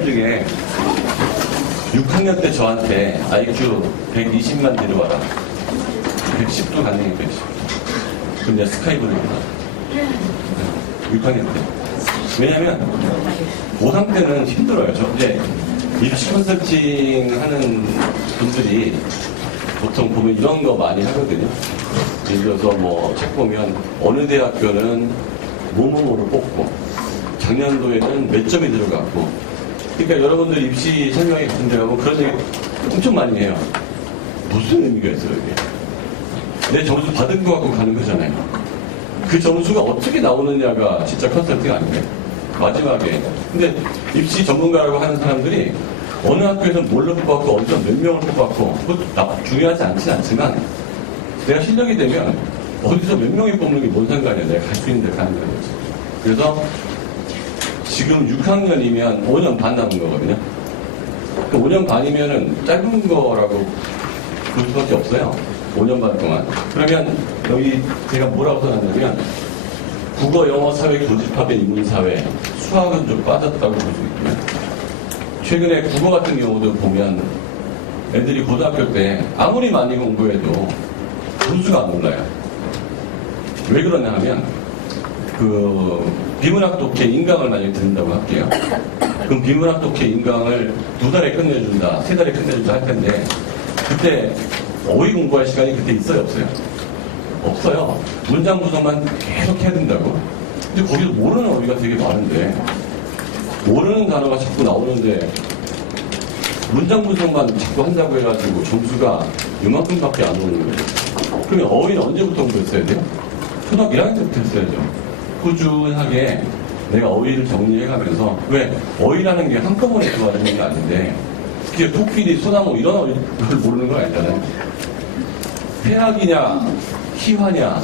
말 중에 6학년 때 저한테 IQ 120만 데려와라. 110도 가능해, 110. 근데 스카이블루구나. 6학년 때. 왜냐면 고3 때는 힘들어요. 저 이제 입시 컨설팅 하는 분들이 보통 보면 이런 거 많이 하거든요. 예를 들어서 뭐 책 보면 어느 대학교는 뭐뭐뭐를 뽑고 작년도에는 몇 점이 들어갔고, 그러니까 여러분들 입시 설명회 같은 데 가면 그런 얘기 엄청 많이 해요. 무슨 의미가 있어요, 이게? 내 점수 받은 거 갖고 가는 거잖아요. 그 점수가 어떻게 나오느냐가 진짜 컨설팅 아니에요? 마지막에. 근데 입시 전문가라고 하는 사람들이 어느 학교에서 뭘로 뽑았고 어디서 몇 명을 뽑았고 그것도 중요하지 않진 않지만 내가 실력이 되면 어디서 몇 명이 뽑는 게 뭔 상관이야. 내가 갈 수 있는 데 가는 거지. 그래서 지금 6학년이면 5년 반 남은 거거든요. 그 5년 반이면은 짧은 거라고 볼 수밖에 없어요. 5년 반 동안. 그러면 여기 제가 뭐라고 써놨냐면 국어, 영어, 사회 교집합의 인문사회, 수학은 좀 빠졌다고 볼 수 있고요. 최근에 국어 같은 경우도 보면 애들이 고등학교 때 아무리 많이 공부해도 점수가 안 올라요. 왜 그러냐 하면 그 비문학 독해 인강을 만약에 듣는다고 할게요. 그럼 비문학 독해 인강을 2달에 끝내준다, 3달에 끝내준다 할 텐데 그때 어휘 공부할 시간이 그때 있어요, 없어요? 없어요. 문장 구성만 계속 해야 된다고. 근데 거기서 모르는 어휘가 되게 많은데 모르는 단어가 자꾸 나오는데 문장 구성만 자꾸 한다고 해가지고 점수가 이만큼밖에 안 오는 거예요. 그러면 어휘는 언제부터 공부했어야 돼요? 초등학교 1학년 때부터 했어야죠. 꾸준하게 내가 어휘를 정리해가면서, 왜 어휘라는 게 한꺼번에 좋아지는 게 아닌데 특히 토끼리, 소나무 이런 어휘를 모르는 건 아니잖아요. 해학이냐 희화냐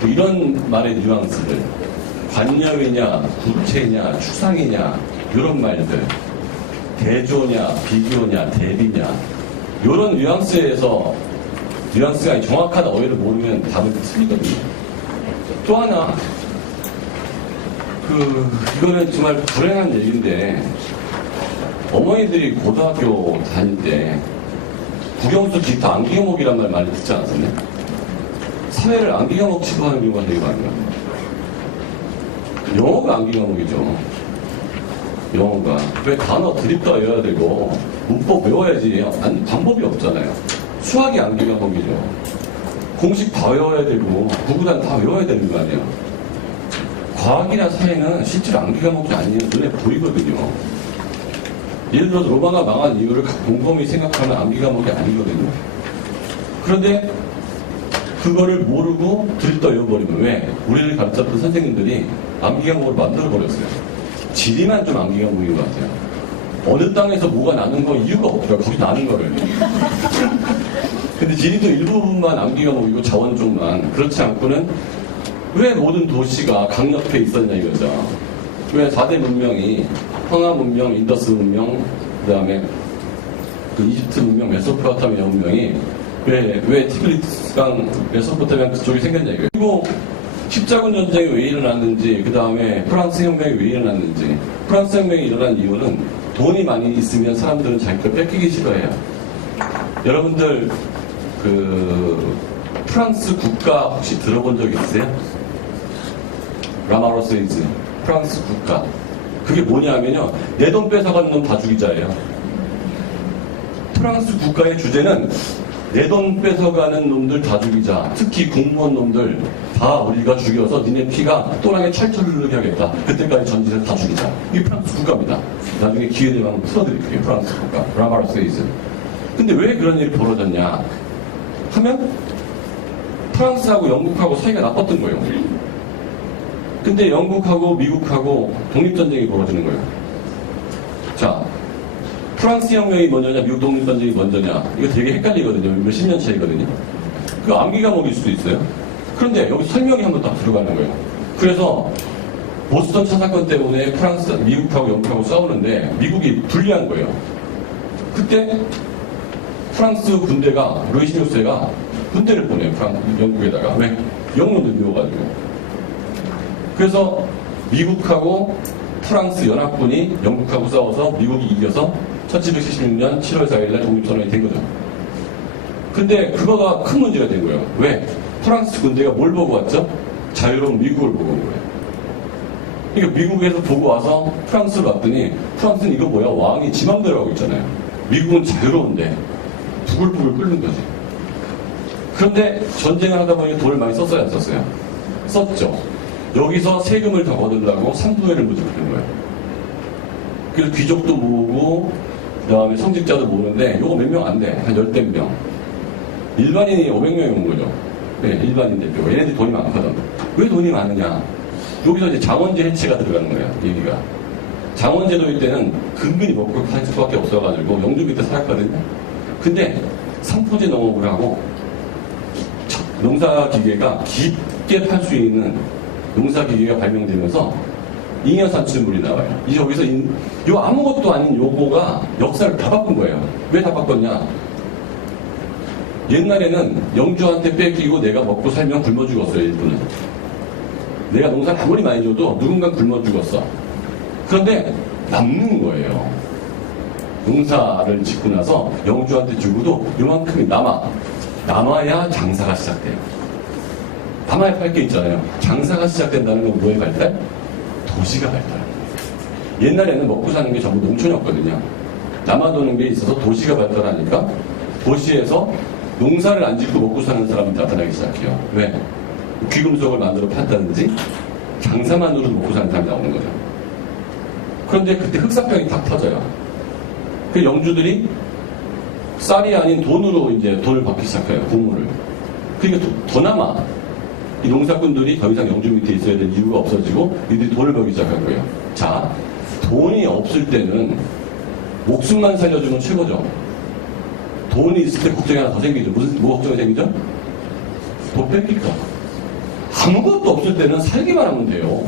뭐 이런 말의 뉘앙스들, 관념이냐 구체냐 추상이냐 이런 말들, 대조냐 비교냐 대비냐 이런 뉘앙스에서 뉘앙스가 정확한 어휘를 모르면 답은 틀리거든요. 또 하나 이거는 정말 불행한 얘기인데 어머니들이 고등학교 다닐 때 국영수 기타 암기 과목이란 말 많이 듣지 않았었나요? 사회를 암기 과목 취급하는 경우가 되게 많아요. 영어가 암기 과목이죠. 영어가. 왜 단어 드립도 외워야 되고 문법 외워야지 방법이 없잖아요. 수학이 암기 과목이죠. 공식 다 외워야 되고 구구단 다 외워야 되는 거 아니에요. 과학이나 사회는 실제로 암기 과목이 아니에요. 눈에 보이거든요. 예를 들어서 로마가 망한 이유를 곰곰이 생각하면 암기 과목이 아니거든요. 그런데 그거를 모르고 들떠 외워버리면, 왜? 우리를 가르쳤던 선생님들이 암기 과목을 만들어버렸어요. 지리만 좀 암기 과목인 것 같아요. 어느 땅에서 뭐가 나는 거 이유가 없더라고요. 거기 나는 거를. 근데 지리도 일부분만 암기 과목이고 자원 쪽만. 그렇지 않고는 왜 모든 도시가 강 옆에 있었냐 이거죠. 왜 4대 문명이 황하 문명, 인더스 문명, 그 다음에 그 이집트 문명, 메소포타미아 문명이 왜 티그리스강, 메소포타미아 그쪽이 생겼냐 이거예요. 그리고 십자군 전쟁이 왜 일어났는지, 그 다음에 프랑스 혁명이 왜 일어났는지. 프랑스 혁명이 일어난 이유는 돈이 많이 있으면 사람들은 자기 걸 뺏기기 싫어해요. 여러분들 프랑스 국가 혹시 들어본 적 있어요? 라마로세이즈 프랑스 국가. 그게 뭐냐면요, 내 돈 뺏어가는 놈 다 죽이자예요. 프랑스 국가의 주제는 내 돈 뺏어가는 놈들 다 죽이자. 특히 공무원 놈들 다 우리가 죽여서 니네 피가 또랑에 철철 흐르게 하겠다. 그때까지 전지를 다 죽이자. 이게 프랑스 국가입니다. 나중에 기회 되면 한번 풀어드릴게요. 프랑스 국가 라마로세이즈. 근데 왜 그런 일이 벌어졌냐 하면 프랑스하고 영국하고 사이가 나빴던 거예요. 근데 영국하고 미국하고 독립전쟁이 벌어지는 거예요. 자, 프랑스 혁명이 먼저냐 미국 독립전쟁이 먼저냐, 이거 되게 헷갈리거든요. 몇십 년 차이거든요. 그 암기 과목일 수도 있어요. 그런데 여기 설명이 한번 딱 들어가는 거예요. 그래서 보스턴 차 사건 때문에 미국하고 영국하고 싸우는데 미국이 불리한 거예요. 그때 프랑스 군대가, 루이스 6세가 군대를 보내요. 영국에다가. 왜? 영문을 배워가지고. 그래서 미국하고 프랑스 연합군이 영국하고 싸워서 미국이 이겨서 1776년 7월 4일날 독립선언이 된 거죠. 근데 그거가 큰 문제가 된 거예요. 왜? 프랑스 군대가 뭘 보고 왔죠? 자유로운 미국을 보고 온 거예요. 그러니까 미국에서 보고 와서 프랑스를 왔더니 프랑스는 이거 뭐야? 왕이 지 맘대로 하고 있잖아요. 미국은 자유로운데 부글부글 끓는 거지. 그런데 전쟁을 하다 보니 돈을 많이 썼어요, 안 썼어요? 썼죠. 여기서 세금을 더 거두려고 상부회를 모집하는 거예요. 그래서 귀족도 모으고 그 다음에 성직자도 모으는데 요거 몇 명 안 돼. 한 10대 명. 일반인이 500명이 온 거죠. 네, 일반인 대표. 얘네들이 돈이 많거든. 왜 돈이 많으냐? 여기서 이제 장원제 해체가 들어가는 거예요, 얘기가. 장원제도일 때는 근근히 먹고 살 수밖에 없어가지고 영주 밑에 살았거든요. 근데 상포제 농업을 하고 농사기계가 깊게 팔 수 있는 농사기계가 발명되면서 잉여 산출물이 나와요. 이제 여기서 요 아무것도 아닌 요거가 역사를 다 바꾼 거예요. 왜 다 바꿨냐? 옛날에는 영주한테 뺏기고 내가 먹고 살면 굶어 죽었어요, 일부는. 내가 농사를 아무리 많이 줘도 누군가 굶어 죽었어. 그런데 남는 거예요. 농사를 짓고 나서 영주한테 주고도 요만큼이 남아야 장사가 시작돼요. 남아야 팔 게 있잖아요. 장사가 시작된다는 건 뭐의 발달? 도시가 발달. 옛날에는 먹고 사는 게 전부 농촌이었거든요. 남아도는 게 있어서 도시가 발달하니까 도시에서 농사를 안 짓고 먹고 사는 사람이 나타나기 시작해요. 왜? 귀금속을 만들어 판다든지 장사만으로 먹고 사는 사람이 나오는 거죠. 그런데 그때 흑사병이 딱 터져요. 그 영주들이 쌀이 아닌 돈으로 이제 돈을 받기 시작해요. 국물을. 그러니까 더 남아. 이 농사꾼들이 더 이상 영주 밑에 있어야 될 이유가 없어지고 이들이 돈을 벌기 시작한 거예요. 자, 돈이 없을 때는 목숨만 살려주면 최고죠. 돈이 있을 때 걱정이 하나 더 생기죠. 뭐 걱정이 생기죠? 돈 뺏길까? 아무것도 없을 때는 살기만 하면 돼요.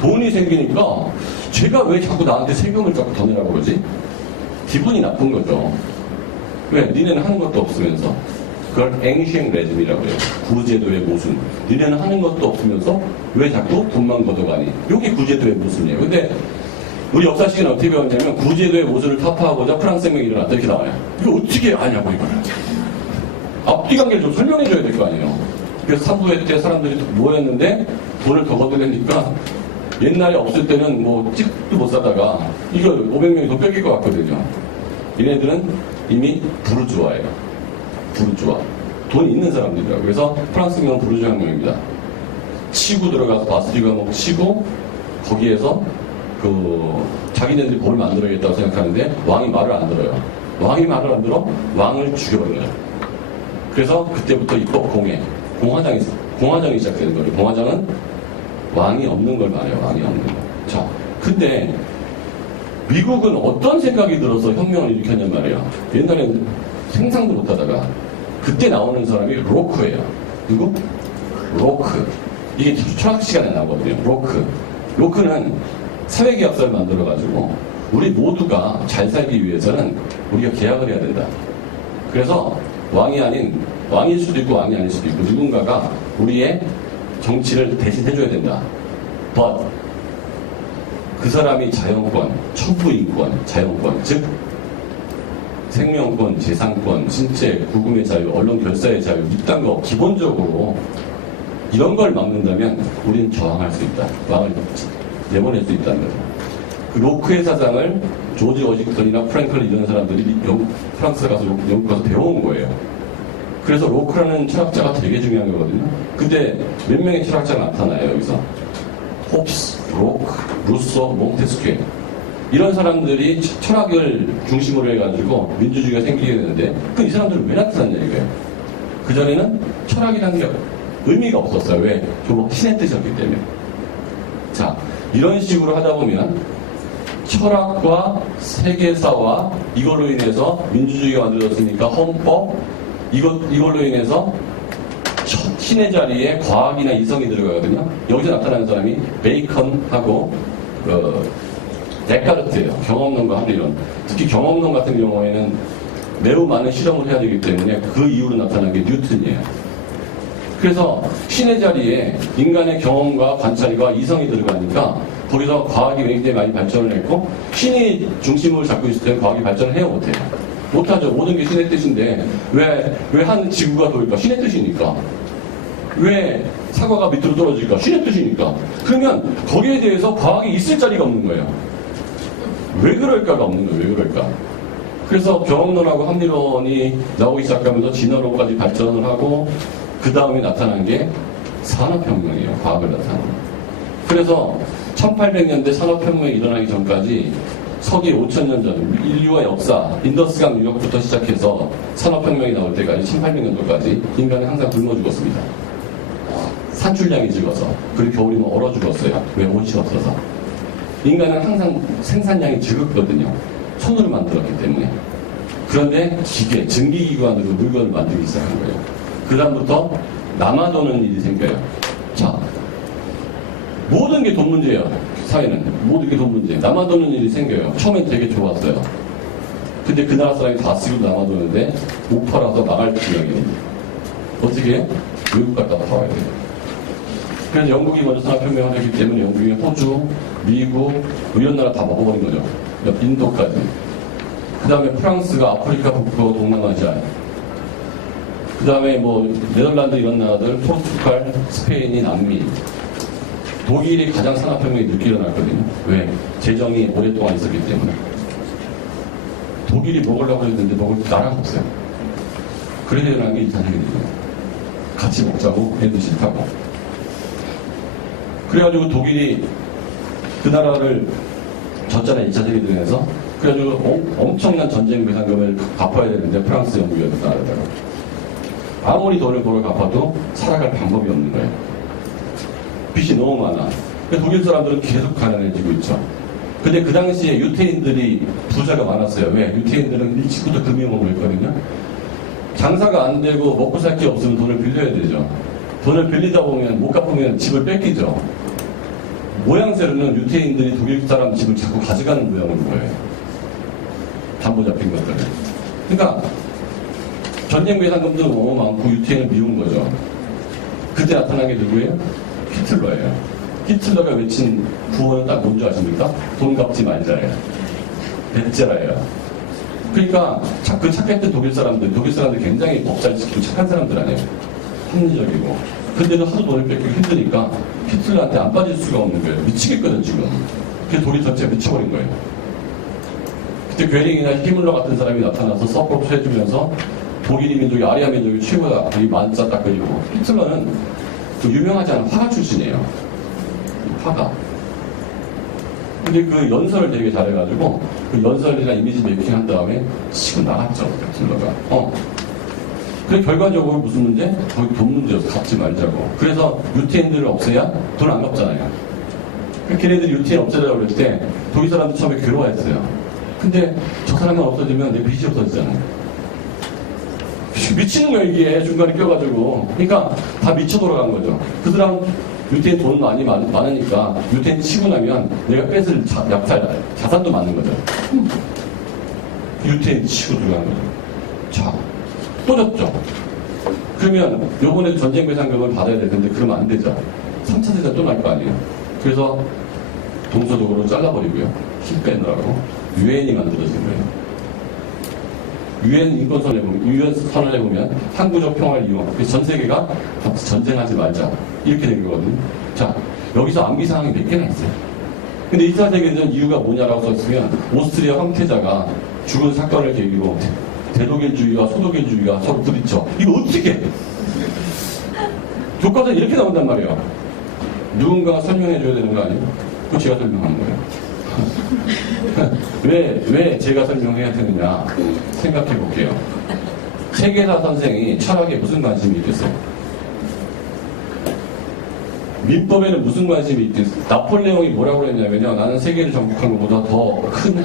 돈이 생기니까 제가 왜 자꾸 나한테 세금을 자꾸 더 내라고 그러지? 기분이 나쁜 거죠. 왜? 니네는 하는 것도 없으면서. 그걸 앵시앵레즘이라고 해요. 구제도의 모순. 니네는 하는 것도 없으면서 왜 자꾸 돈만 걷어가니? 이게 구제도의 모순이에요. 근데 우리 역사식은 어떻게 배웠냐면 구제도의 모순을 타파하고자 프랑스 혁명이 일어났다 이렇게 나와요. 이거 어떻게 아냐고 이거를. 앞뒤 관계를 좀 설명해줘야 될 거 아니에요. 그래서 삼부회 때 사람들이 모였는데 돈을 더 걷어내니까 옛날에 없을 때는 뭐 찍도 못 사다가 이거 500명이 더 뺏길 것 같거든요. 얘네들은 이미 부르주아예요. 부르주아. 돈 있는 사람들이라고. 그래서 프랑스 혁명은 부르주아 혁명입니다. 치고 들어가서 바스티가 뭐 치고 거기에서 자기네들이 법을 만들어야겠다고 생각하는데 왕이 말을 안 들어요. 왕이 말을 안 들어? 왕을 죽여버려요. 그래서 그때부터 입법 공화정이 시작되는 거예요. 공화정은 왕이 없는 걸 말해요. 왕이 없는 거. 자, 근데 미국은 어떤 생각이 들어서 혁명을 일으켰냔 말이에요. 옛날에는 생상도 못하다가 그때 나오는 사람이 로크예요. 누구? 로크. 이게 철학 시간에 나오거든요. 로크는 사회계약서를 만들어가지고 우리 모두가 잘 살기 위해서는 우리가 계약을 해야 된다. 그래서 왕일 수도 있고 왕이 아닐 수도 있고 누군가가 우리의 정치를 대신 해줘야 된다. But 그 사람이 자연권, 천부인권, 자연권, 즉 생명권, 재산권, 신체, 구금의 자유, 언론 결사의 자유, 이딴 거 기본적으로 이런 걸 막는다면 우리는 저항할 수 있다. 왕을 내보낼 수 있다는 거죠. 그 로크의 사상을 조지 워싱턴이나 프랭클린 이런 사람들이 프랑스 가서 영국 가서 배워온 거예요. 그래서 로크라는 철학자가 되게 중요한 거거든요. 근데 몇 명의 철학자가 나타나요, 여기서. 홉스, 로크, 루소, 몽테스큐. 이런 사람들이 철학을 중심으로 해가지고 민주주의가 생기게 되는데, 이 사람들은 왜 나타났냐 이거예요. 그전에는 철학이라는 게 의미가 없었어요. 왜? 좀 신의 뜻이었기 때문에. 자, 이런 식으로 하다 보면 철학과 세계사와 이걸로 인해서 민주주의가 만들어졌으니까 헌법, 이걸로 인해서 신의 자리에 과학이나 이성이 들어가거든요. 여기서 나타나는 사람이 베이컨하고 데카르트예요. 경험론과 합리론. 특히 경험론 같은 경우에는 매우 많은 실험을 해야 되기 때문에 그 이후로 나타난 게 뉴턴이에요. 그래서 신의 자리에 인간의 경험과 관찰과 이성이 들어가니까 거기서 과학이 굉장히 많이 발전을 했고 신이 중심을 잡고 있을 때는 과학이 발전을 해요, 못해요? 못하죠. 모든 게 신의 뜻인데 왜 한 지구가 돌까? 신의 뜻이니까. 왜 사과가 밑으로 떨어질까? 신의 뜻이니까. 그러면 거기에 대해서 과학이 있을 자리가 없는 거예요. 왜 그럴까가 없는 거예요. 왜 그럴까? 그래서 경험론하고 합리론이 나오기 시작하면서 진화론까지 발전을 하고 그 다음에 나타난 게 산업혁명이에요. 과학을 나타나는. 그래서 1800년대 산업혁명이 일어나기 전까지 서기 5000년 전 인류의 역사, 인더스강 유역부터 시작해서 산업혁명이 나올 때까지 1800년도까지 인간은 항상 굶어 죽었습니다. 산출량이 적어서. 그리고 겨울이면 얼어 죽었어요. 왜? 옷이 없어서. 인간은 항상 생산량이 적었거든요. 손으로 만들었기 때문에. 그런데 기계, 전기기관으로 물건을 만들기 시작한 거예요. 그 다음부터 남아도는 일이 생겨요. 자, 모든 게 돈 문제예요. 사회는. 모든 게 돈 문제예요. 남아도는 일이 생겨요. 처음엔 되게 좋았어요. 근데 그 나라 사람이 다 쓰고 남아도는데 못 팔아서 나갈 지경이에요. 어떻게 해요? 외국 갖다 팔아야 돼요. 그래서 영국이 먼저 산업혁명을 했기 때문에 영국이 호주, 미국, 이런 나라 다 먹어버린 거죠. 인도까지. 그 다음에 프랑스가 아프리카 북부 동남아시아. 그 다음에 뭐 네덜란드 이런 나라들, 포르투갈, 스페인이 남미. 독일이 가장 산업혁명이 늦게 일어났거든요. 왜? 재정이 오랫동안 있었기 때문에. 독일이 먹으려고 했는데 먹을 나라가 없어요. 그래서 일어난 게 2차 세계대전. 같이 먹자고 해도 싫다고. 그래가지고 독일이 그 나라를 졌잖아요. 2차 세계대전에서. 그래가지고 엄청난 전쟁 배상금을 갚아야 되는데 프랑스, 영국이 어떤 나라다가 아무리 돈을 벌어 갚아도 살아갈 방법이 없는 거예요. 빚이 너무 많아. 독일 사람들은 계속 가난해지고 있죠. 근데 그 당시에 유태인들이 부자가 많았어요. 왜? 유태인들은 일찍부터 금융업을 했거든요. 장사가 안 되고 먹고 살 게 없으면 돈을 빌려야 되죠. 돈을 빌리다 보면 못 갚으면 집을 뺏기죠. 모양새로는 유태인들이 독일 사람 집을 자꾸 가져가는 모양인 거예요. 담보 잡힌 것들. 그러니까 전쟁 배상금도 너무 많고 유태인을 미운 거죠. 그때 나타난 게 누구예요? 히틀러예요. 히틀러가 외친 구호는 딱 뭔지 아십니까? 돈 갚지 말자예요. 뱃제라예요. 그러니까 그 착했던 독일 사람들 굉장히 법 잘 지키고 착한 사람들 아니에요. 합리적이고. 근데도 하도 돈을 뺏기고 힘드니까 히틀러한테 안 빠질 수가 없는 거예요. 미치겠거든 지금. 그래서 독일 전체가 미쳐버린 거예요. 그때 괴링이나 히물러 같은 사람이 나타나서 서포트 해주면서 독일 민족이 아리아 민족이 최고다. 이 만자 딱 그리고 히틀러는 그 유명하지 않은 화가 출신이에요. 화가. 근데 그 연설을 되게 잘해가지고 그 연설이나 이미지 메이킹 한 다음에 치고 나갔죠. 히틀러가. 그래 결과적으로 무슨 문제? 거기 돈 문제였어. 갚지 말자고. 그래서 유태인들을 없애야 돈 안 갚잖아요. 걔네들이 유태인 없애자고 그럴 때 독일 사람들 처음에 괴로워했어요. 근데 저 사람만 없어지면 내 빚이 없어지잖아요. 미치는 거야 이게 중간에 껴가지고. 그러니까 다 미쳐 돌아간 거죠. 그 사람 유태인 돈 많이 많으니까 유태인 치고 나면 내가 뺏을 자산도 많은 거죠. 유태인 치고 들어간 거죠. 자, 또 졌죠. 그러면 요번에 전쟁 배상금을 받아야 될 텐데 그러면 안 되죠. 3차 대전 또 날 거 아니에요. 그래서 동서독으로 잘라버리고요. 힘 빼느라고 유엔이 만들어진 거예요. 유엔 인권선언에 보면, 유엔 선언에 보면 항구적 평화를 이용. 그래서 전 세계가 전쟁하지 말자 이렇게 된 거거든요. 자, 여기서 암기 사항이 몇 개나 있어요. 근데 2차 세계대전 이유가 뭐냐라고 썼으면 오스트리아 황태자가 죽은 사건을 계기로 대독일주의와 소독일주의가 서로 부딪혀. 이거 어떻게 해? 교과서에 이렇게 나온단 말이에요. 누군가가 설명해줘야 되는 거 아니에요? 그거 제가 설명하는 거예요. 왜 제가 설명해야 되느냐 생각해 볼게요. 세계사 선생이 철학에 무슨 관심이 있겠어요? 민법에는 무슨 관심이 있겠어요? 나폴레옹이 뭐라고 그랬냐면요. 나는 세계를 정복한 것보다 더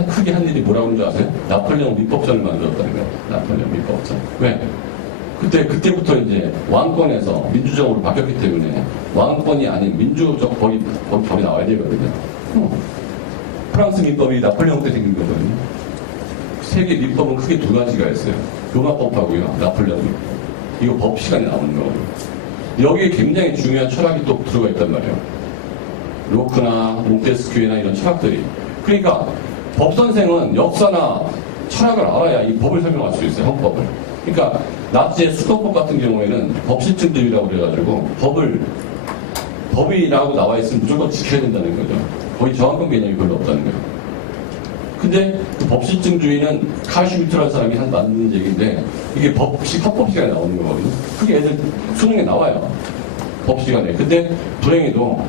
크게 한 일이 뭐라고 그러는지 아세요? 나폴레옹 민법전을 만들었다는 거예요. 나폴레옹 민법전. 왜? 그때부터 이제 왕권에서 민주적으로 바뀌었기 때문에 왕권이 아닌 민주적 법이 나와야 되거든요. 프랑스 민법이 나폴레옹 때 생긴 거거든요. 세계 민법은 크게 두 가지가 있어요. 로마법하고요, 나폴레옹 민법. 이거 법 시간에 나오는 거거든요. 여기에 굉장히 중요한 철학이 또 들어가 있단 말이에요. 로크나 몽테스큐에나 이런 철학들이. 그러니까 법 선생은 역사나 철학을 알아야 이 법을 설명할 수 있어요. 헌법을. 그러니까 나치의 수도법 같은 경우에는 법실증주의라고 그래가지고 법이라고 나와 있으면 무조건 지켜야 된다는 거죠. 거의 저항권 개념이 별로 없다는 거예요. 근데 그 법실증주의는 칼 슈미트라는 사람이 한 만든 얘기인데 이게 헌법 시간에 나오는 거거든요. 그게 애들 수능에 나와요. 법 시간에. 근데 불행히도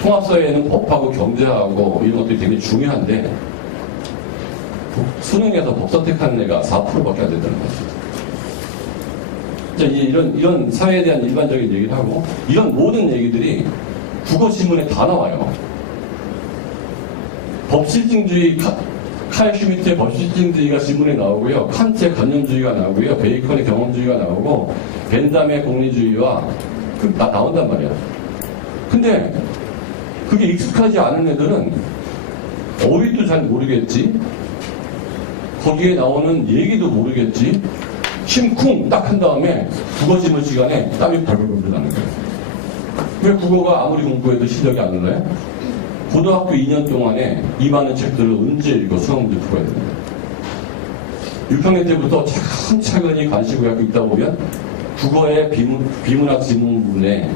통합사회에는 법하고 경제하고 이런 것들이 되게 중요한데 수능에서 법 선택하는 애가 4%밖에 안 된다는 거죠. 이런 사회에 대한 일반적인 얘기를 하고 이런 모든 얘기들이 국어 지문에 다 나와요. 법실증주의 칼 슈미트의 법실증주의가 지문에 나오고요. 칸트의 관념주의가 나오고요. 베이컨의 경험주의가 나오고 벤담의 공리주의와 다 나온단 말이야. 근데 그게 익숙하지 않은 애들은 어휘도 잘 모르겠지. 거기에 나오는 얘기도 모르겠지. 심쿵 딱 한 다음에 국어 지문 시간에 땀이 벌벌벌 나는 거예요. 왜 국어가 아무리 공부해도 실력이 안 올라요? 고등학교 2년 동안에 이 많은 책들을 언제 읽어 수학 문제 풀어야 됩니다. 6학년 때부터 차근차근히 관심을 갖고 있다 보면 국어의 비문학 지문 부분에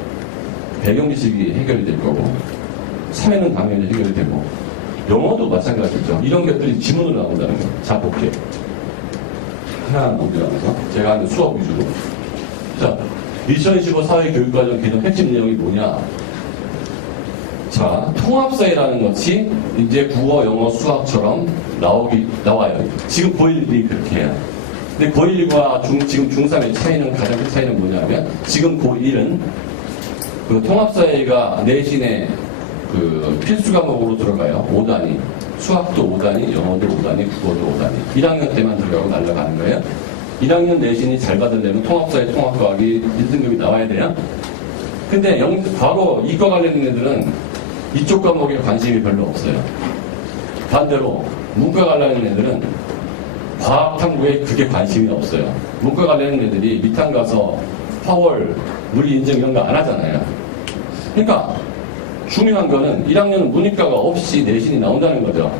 배경 지식이 해결이 될 거고 사회는 당연히 해결이 되고 영어도 마찬가지죠. 이런 것들이 지문으로 나온다는 거예요. 자, 볼게요. 하나 넘겨가면서 제가 하는 수업 위주로. 자, 2015 사회교육과정 개정 핵심 내용이 뭐냐? 자, 통합사회라는 것이 이제 국어, 영어, 수학처럼 나와요. 지금 고1이 그렇게 해요. 근데 고1과 지금 중3의 차이는, 가장 큰 차이는 뭐냐면, 지금 고1은 그 통합사회가 내신에 그 필수 과목으로 들어가요. 5단위. 수학도 5단위, 영어도 5단위, 국어도 5단위. 1학년 때만 들어가고 날아가는 거예요. 1학년 내신이 잘 받으려면 통합사회 통합과학이 1등급이 나와야 돼요. 근데 과거 이과 관련 애들은 이쪽 과목에 관심이 별로 없어요. 반대로 문과 관련 애들은 과학 탐구에 그게 관심이 없어요. 문과 관련 애들이 밑항 가서 파월, 물리 인증 이런 거 안 하잖아요. 그러니까 중요한 거는 1학년은 문이과가 없이 내신이 나온다는 거죠.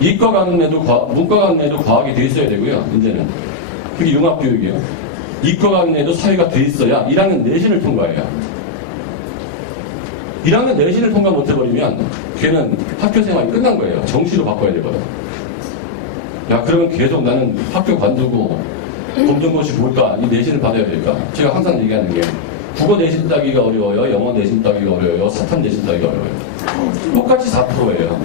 이과 가는 애도 문과 가는 애도 과학이 돼 있어야 되고요. 이제는 그게 융합교육이에요. 이과 가는 애도 사회가 돼 있어야 1학년 내신을 통과해요. 1학년 내신을 통과 못해버리면 걔는 학교 생활이 끝난 거예요. 정시로 바꿔야 되거든. 야, 그러면 계속 나는 학교 관두고 검정고시 볼까? 이 내신을 받아야 될까? 제가 항상 얘기하는 게 국어 내신 따기가 어려워요. 영어 내신 따기가 어려워요. 사탐 내신 따기가 어려워요. 똑같이 4%예요.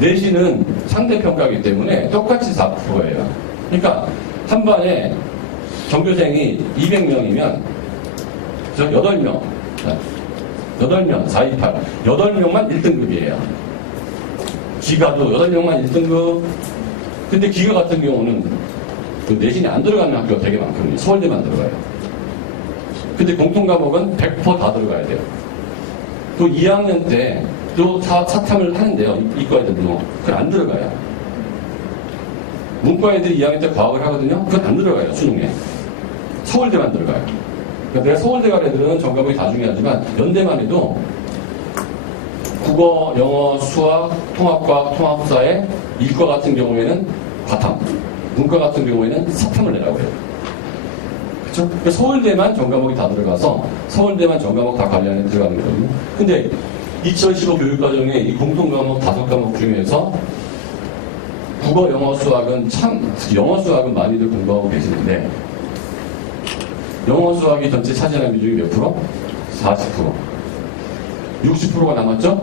내신은 상대평가이기 때문에 똑같이 4%예요. 그러니까 한 반에 전교생이 200명이면 8명, 428, 8명만 1등급이에요. 기가도 8명만 1등급. 근데 기가 같은 경우는 그 내신이 안 들어가는 학교가 되게 많거든요. 서울대만 들어가요. 근데 공통과목은 100% 다 들어가야 돼요. 또 2학년 때 또 사탐을 하는데요. 이과 애들도. 그건 안 들어가요. 문과 애들이 2학년 때 과학을 하거든요. 그건 안 들어가요. 수능에. 서울대만 들어가요. 그러니까 내가 서울대 갈 애들은 전 과목이 다 중요하지만 연대만 해도 국어, 영어, 수학, 통합과학, 통합사회, 이과 같은 경우에는 과탐, 문과 같은 경우에는 사탐을 내라고 해요. 그렇죠? 그러니까 서울대만 전 과목이 다 들어가서 서울대만 전 과목 다 관련해 들어가는 거거든요. 근데 2015 교육과정에 이 공통과목 5과목 중에서 국어, 영어, 수학은 영어, 수학은 많이들 공부하고 계시는데 영어, 수학이 전체 차지하는 비중이 몇 프로? 40%. 60%가 남았죠?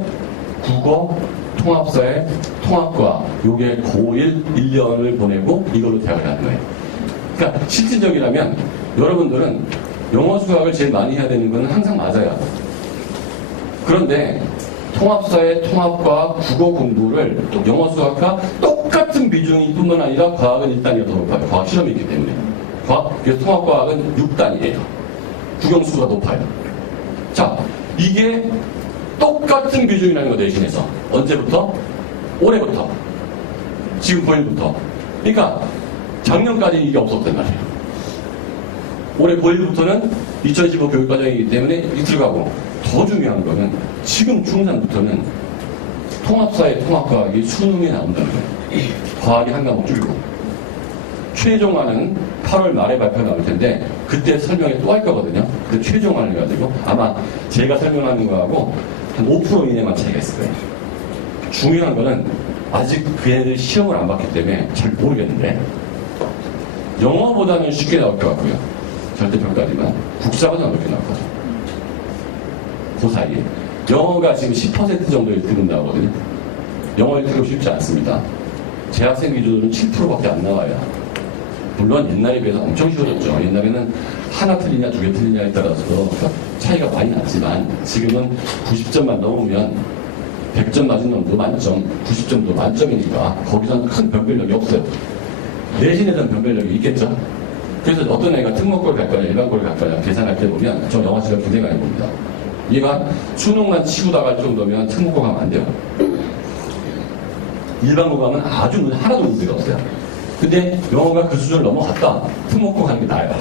국어, 통합사회, 통합과 요게 고1 1년을 보내고 이걸로 대학을 가는 거예요. 그러니까 실질적이라면 여러분들은 영어, 수학을 제일 많이 해야 되는 건 항상 맞아요. 그런데 통합사회, 통합과 국어 공부를 또 영어, 수학과 똑같은 비중이 뿐만 아니라 과학은 1단위가 더 높아요. 과학 실험이 있기 때문에. 그래서 통합과학은 6단이에요. 국영수가 높아요. 자, 이게 똑같은 비중이라는 거 내신에서. 언제부터? 올해부터. 지금 9일부터. 그러니까 작년까지 이게 없었단 말이에요. 올해 9일부터는 2015 교육과정이기 때문에 이틀 가고 더 중요한 거는 지금 중3부터는 통합사회 통합과학이 수능에 나온다는 거예요. 과학이 한 과목 줄고. 최종화는 8월 말에 발표 나올 텐데 그때 설명에 또 할 거거든요. 그 최종화를 해가지고 아마 제가 설명하는 거하고 한 5% 이내만 차이가 있을 거예요. 중요한 거는 아직 그 애들 시험을 안 봤기 때문에 잘 모르겠는데 영어보다는 쉽게 나올 것 같고요. 절대평가지만 국사보다는 어렵게 나올 것 같아요. 그 사이에 영어가 지금 10% 정도 1등급 나오거든요. 영어 1등급 쉽지 않습니다. 재학생 기준으로는 7%밖에 안 나와요. 물론 옛날에 비해서 엄청 쉬워졌죠. 옛날에는 하나 틀리냐 두 개 틀리냐에 따라서 차이가 많이 났지만 지금은 90점만 넘으면 100점 맞은 놈도 만점, 90점도 만점이니까 거기서는 큰 변별력이 없어요. 내신에서는 변별력이 있겠죠. 그래서 어떤 애가 특목고를 갈 거냐 일반고를 갈 거냐 계산할 때 보면 저 영어 시간 굉장히 많이 봅니다. 얘가 수능만 치고 나갈 정도면 특목고 가면 안 돼요. 일반고 가면 아주 하나도 문제가 없어요. 근데 영어가 그 수준을 넘어갔다. 특목고 가는 게 나아요.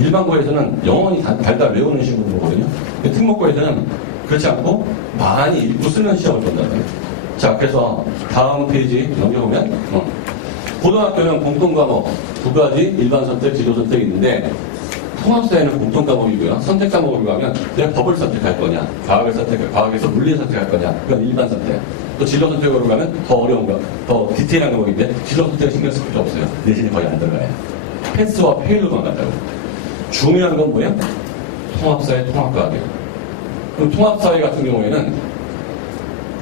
일반고에서는 영원히 달달 외우는 식으로 보거든요. 근데 특목고에서는 그렇지 않고 많이 읽고 쓰는 시험을 본다는 거예요. 자, 그래서 다음 페이지 넘겨보면 고등학교는 공통과목 두 가지 일반 선택, 진로 선택이 있는데 통합사회는 공통 과목이고요. 선택 과목으로 가면 내가 법을 선택할 거냐, 과학에서 물리를 선택할 거냐, 그건 일반 선택. 또 진로 선택으로 가면 더 어려운 거, 더 디테일한 과목인데 진로 선택을 신경 쓸 필요 없어요. 내신이 거의 안 들어가요. 패스와 페일로만 간다고. 중요한 건 뭐예요? 통합사회, 통합과학이에요. 그럼 통합사회 같은 경우에는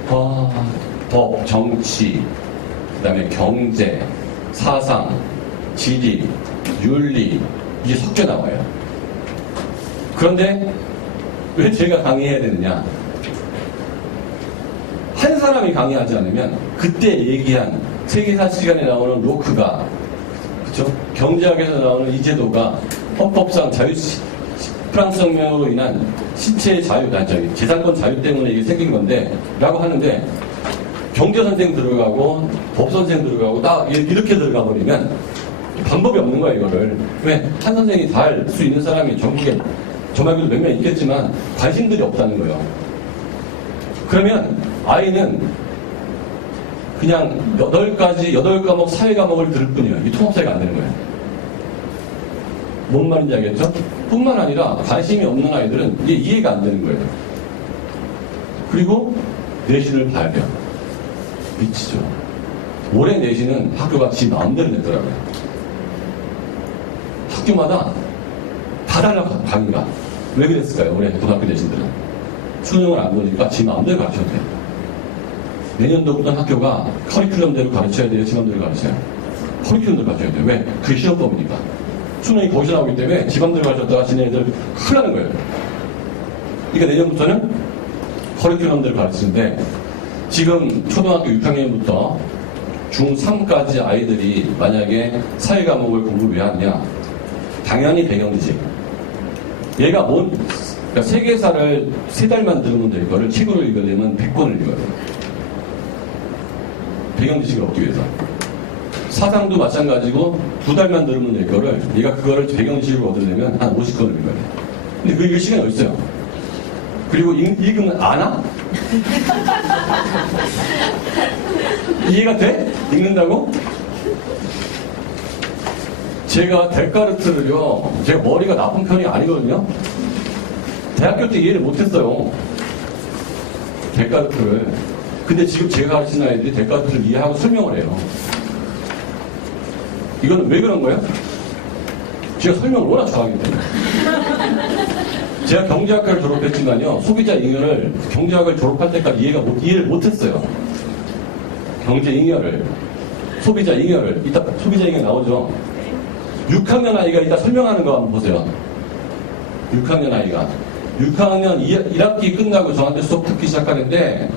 법, 정치, 그다음에 경제, 사상, 지리, 윤리 이게 섞여 나와요. 그런데 왜 제가 강의해야 되느냐? 한 사람이 강의하지 않으면 그때 얘기한 세계사 시간에 나오는 로크가 그렇죠? 경제학에서 나오는 이재도가 헌법상 프랑스 혁명으로 인한 신체의 자유, 재산권 자유 때문에 이게 생긴 건데 라고 하는데 경제 선생 들어가고 법 선생 들어가고 딱 이렇게 들어가 버리면 방법이 없는 거야 이거를. 왜? 한 선생이 다 할 수 있는 사람이 전국에 저 말고도 몇 명 있겠지만 관심들이 없다는 거예요. 그러면 아이는 그냥 8과목 사회 과목을 들을 뿐이에요. 이 통합사회가 안 되는 거예요. 뭔 말인지 알겠죠? 뿐만 아니라 관심이 없는 아이들은 이게 이해가 안 되는 거예요. 그리고 내신을 봐야 돼요. 미치죠. 올해 내신은 학교가 지 마음대로 냈더라고요. 학교마다 다 달라 강의가. 왜 그랬을까요? 올해 고등학교 내신들은. 수능을 안 보니까 지 마음대로 가르쳐야 돼요. 내년도부터는 학교가 커리큘럼대로 가르쳐야 돼요? 지 마음대로 가르쳐요? 커리큘럼대로 가르쳐야 돼요. 왜? 그게 시험법이니까. 수능이 거기서 나오기 때문에 지 마음대로 가르쳤다가 지네들 큰일 나는 거예요. 그러니까 내년부터는 커리큘럼대로 가르치는데 지금 초등학교 6학년부터 중3까지 아이들이 만약에 사회 과목을 공부를 왜 하느냐? 당연히 배경지식. 얘가 그러니까 세계사를 3달만 들으면 될 거를 책으로 읽으려면 100권을 읽어요. 배경지식을 얻기 위해서. 사상도 마찬가지고 2달만 들으면 될 거를 얘가 그거를 배경지식으로 얻으려면 한 50권을 읽어야 돼. 근데 그 읽을 시간이 어딨어요? 그리고 읽으면 아나? 이해가 돼? 읽는다고? 제가 데카르트를요, 제가 머리가 나쁜 편이 아니거든요. 대학교 때 이해를 못했어요. 데카르트를. 근데 지금 제가 가르치는 아이들이 데카르트를 이해하고 설명을 해요. 이거는 왜 그런 거예요? 제가 설명을 워낙 좋아하기 때문에. 제가 경제학과를 졸업했지만요, 소비자 잉여를 경제학을 졸업할 때까지 이해를 못했어요. 경제 잉여를, 소비자 잉여를. 이따 소비자 잉여 나오죠. 6학년 아이가 이따 설명하는 거 한번 보세요. 6학년 아이가. 6학년 1학기 끝나고 저한테 수업 듣기 시작하는데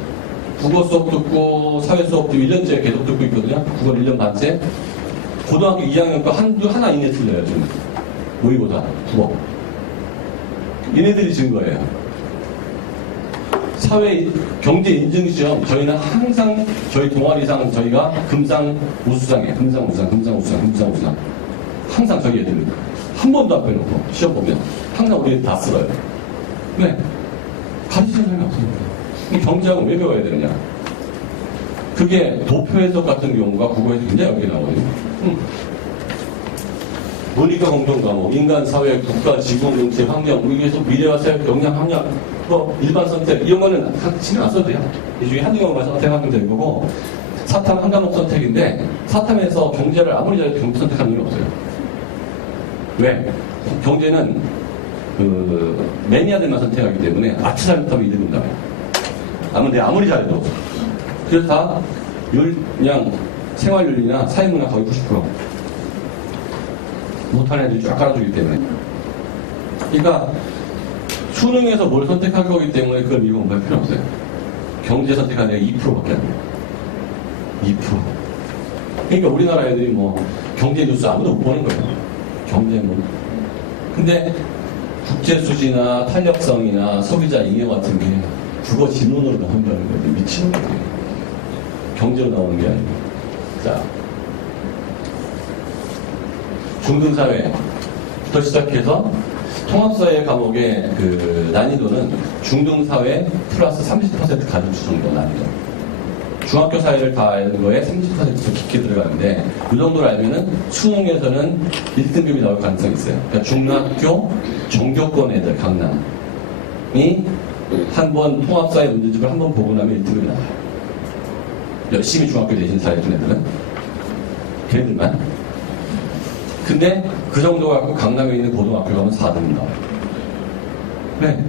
국어 수업 듣고 사회 수업도 1년째 계속 듣고 있거든요. 국어 1년 반째. 고등학교 2학년 거 하나 이내 틀려요, 지금. 모의고사, 국어. 얘네들이 준 거예요. 사회 경제 인증시험 저희는 항상 저희 동아리상 저희가 금상 우수상이에요. 금상 우수상. 항상 저희 애들 한 번도 안 빼놓고 시험 보면 항상 우리 애들 다 쓸어요. 왜? 가르치는 사람이 없습니다. 그럼 경제하고 왜 배워야 되느냐? 그게 도표 해석 같은 경우가 국어에서 굉장히 어렵게 나오거든요. 문이과 공동과목, 인간, 사회, 국가, 지구, 정치, 환경, 우리에서 미래와 사회, 역량, 함량, 뭐 일반 선택 이런 거는 신경 안 써도 돼요. 이 중에 한두 과목만 선택하면 되는 거고 사탐 한 과목 선택인데 사탐에서 경제를 아무리 잘해도 경제 선택하는 이유는 없어요. 왜? 경제는 그 매니아들만 선택하기 때문에 아치 잘못하면 이득 본다며. 아무리 잘해도. 그래서 다 그냥 생활윤리나 사회문화 거의 90% 못하는 애들이 쫙 깔아주기 때문에. 그러니까 수능에서 뭘 선택할 거기 때문에 그걸 미루고 공부할 필요 없어요. 경제 선택하는 애가 2%밖에 안 돼요. 2%. 그러니까 우리나라 애들이 뭐 경제 뉴스 아무도 못 보는 거예요. 경제 뭐. 근데 국제 수지나 탄력성이나 소비자 잉여 같은 게 국어 지문으로 나온다는 거지. 미치는 거예요. 경제로 나오는 게 아니고. 자. 중등사회부터 시작해서 통합사회 과목의 그 난이도는 중등사회 플러스 30% 가중수 정도 난이도. 중학교 사회를 다 아는 거에 30%더 깊게 들어가는데 이 정도를 알면은 수능에서는 1등급이 나올 가능성이 있어요. 그러니까 중학교 종교권 애들 강남이 한번 통합사회 문제집을 한번 보고 나면 1등급이 나와요. 열심히 중학교 내신 사회던 애들은 걔네들만. 근데 그 정도 갖고 강남에 있는 고등학교 가면 4등급 나와요. 네.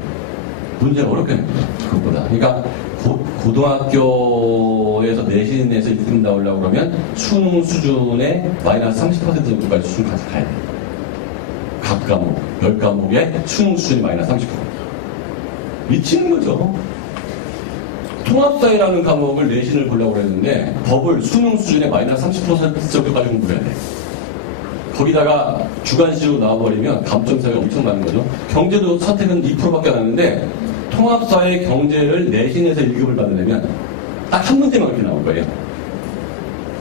문제가 어렵게 냅니다. 그것보다. 그러니까 고등학교에서 내신에서 1등 나오려고 그러면 수능 수준의 마이너스 30% 정도까지 수준까지 가야 돼요. 각 과목, 10과목의 수능 수준이 마이너스 30%. 미치는 거죠. 통합사회라는 과목을 내신을 보려고 그랬는데 법을 수능 수준의 마이너스 30% 정도까지 공부해야 돼. 거기다가 주관식으로 나와버리면 감점 차이가 엄청 많은 거죠. 경제도 선택은 2%밖에 안 하는데 통합사회 경제를 내신에서 1급을 받으려면 딱 한 문제만 그렇게 나올 거예요.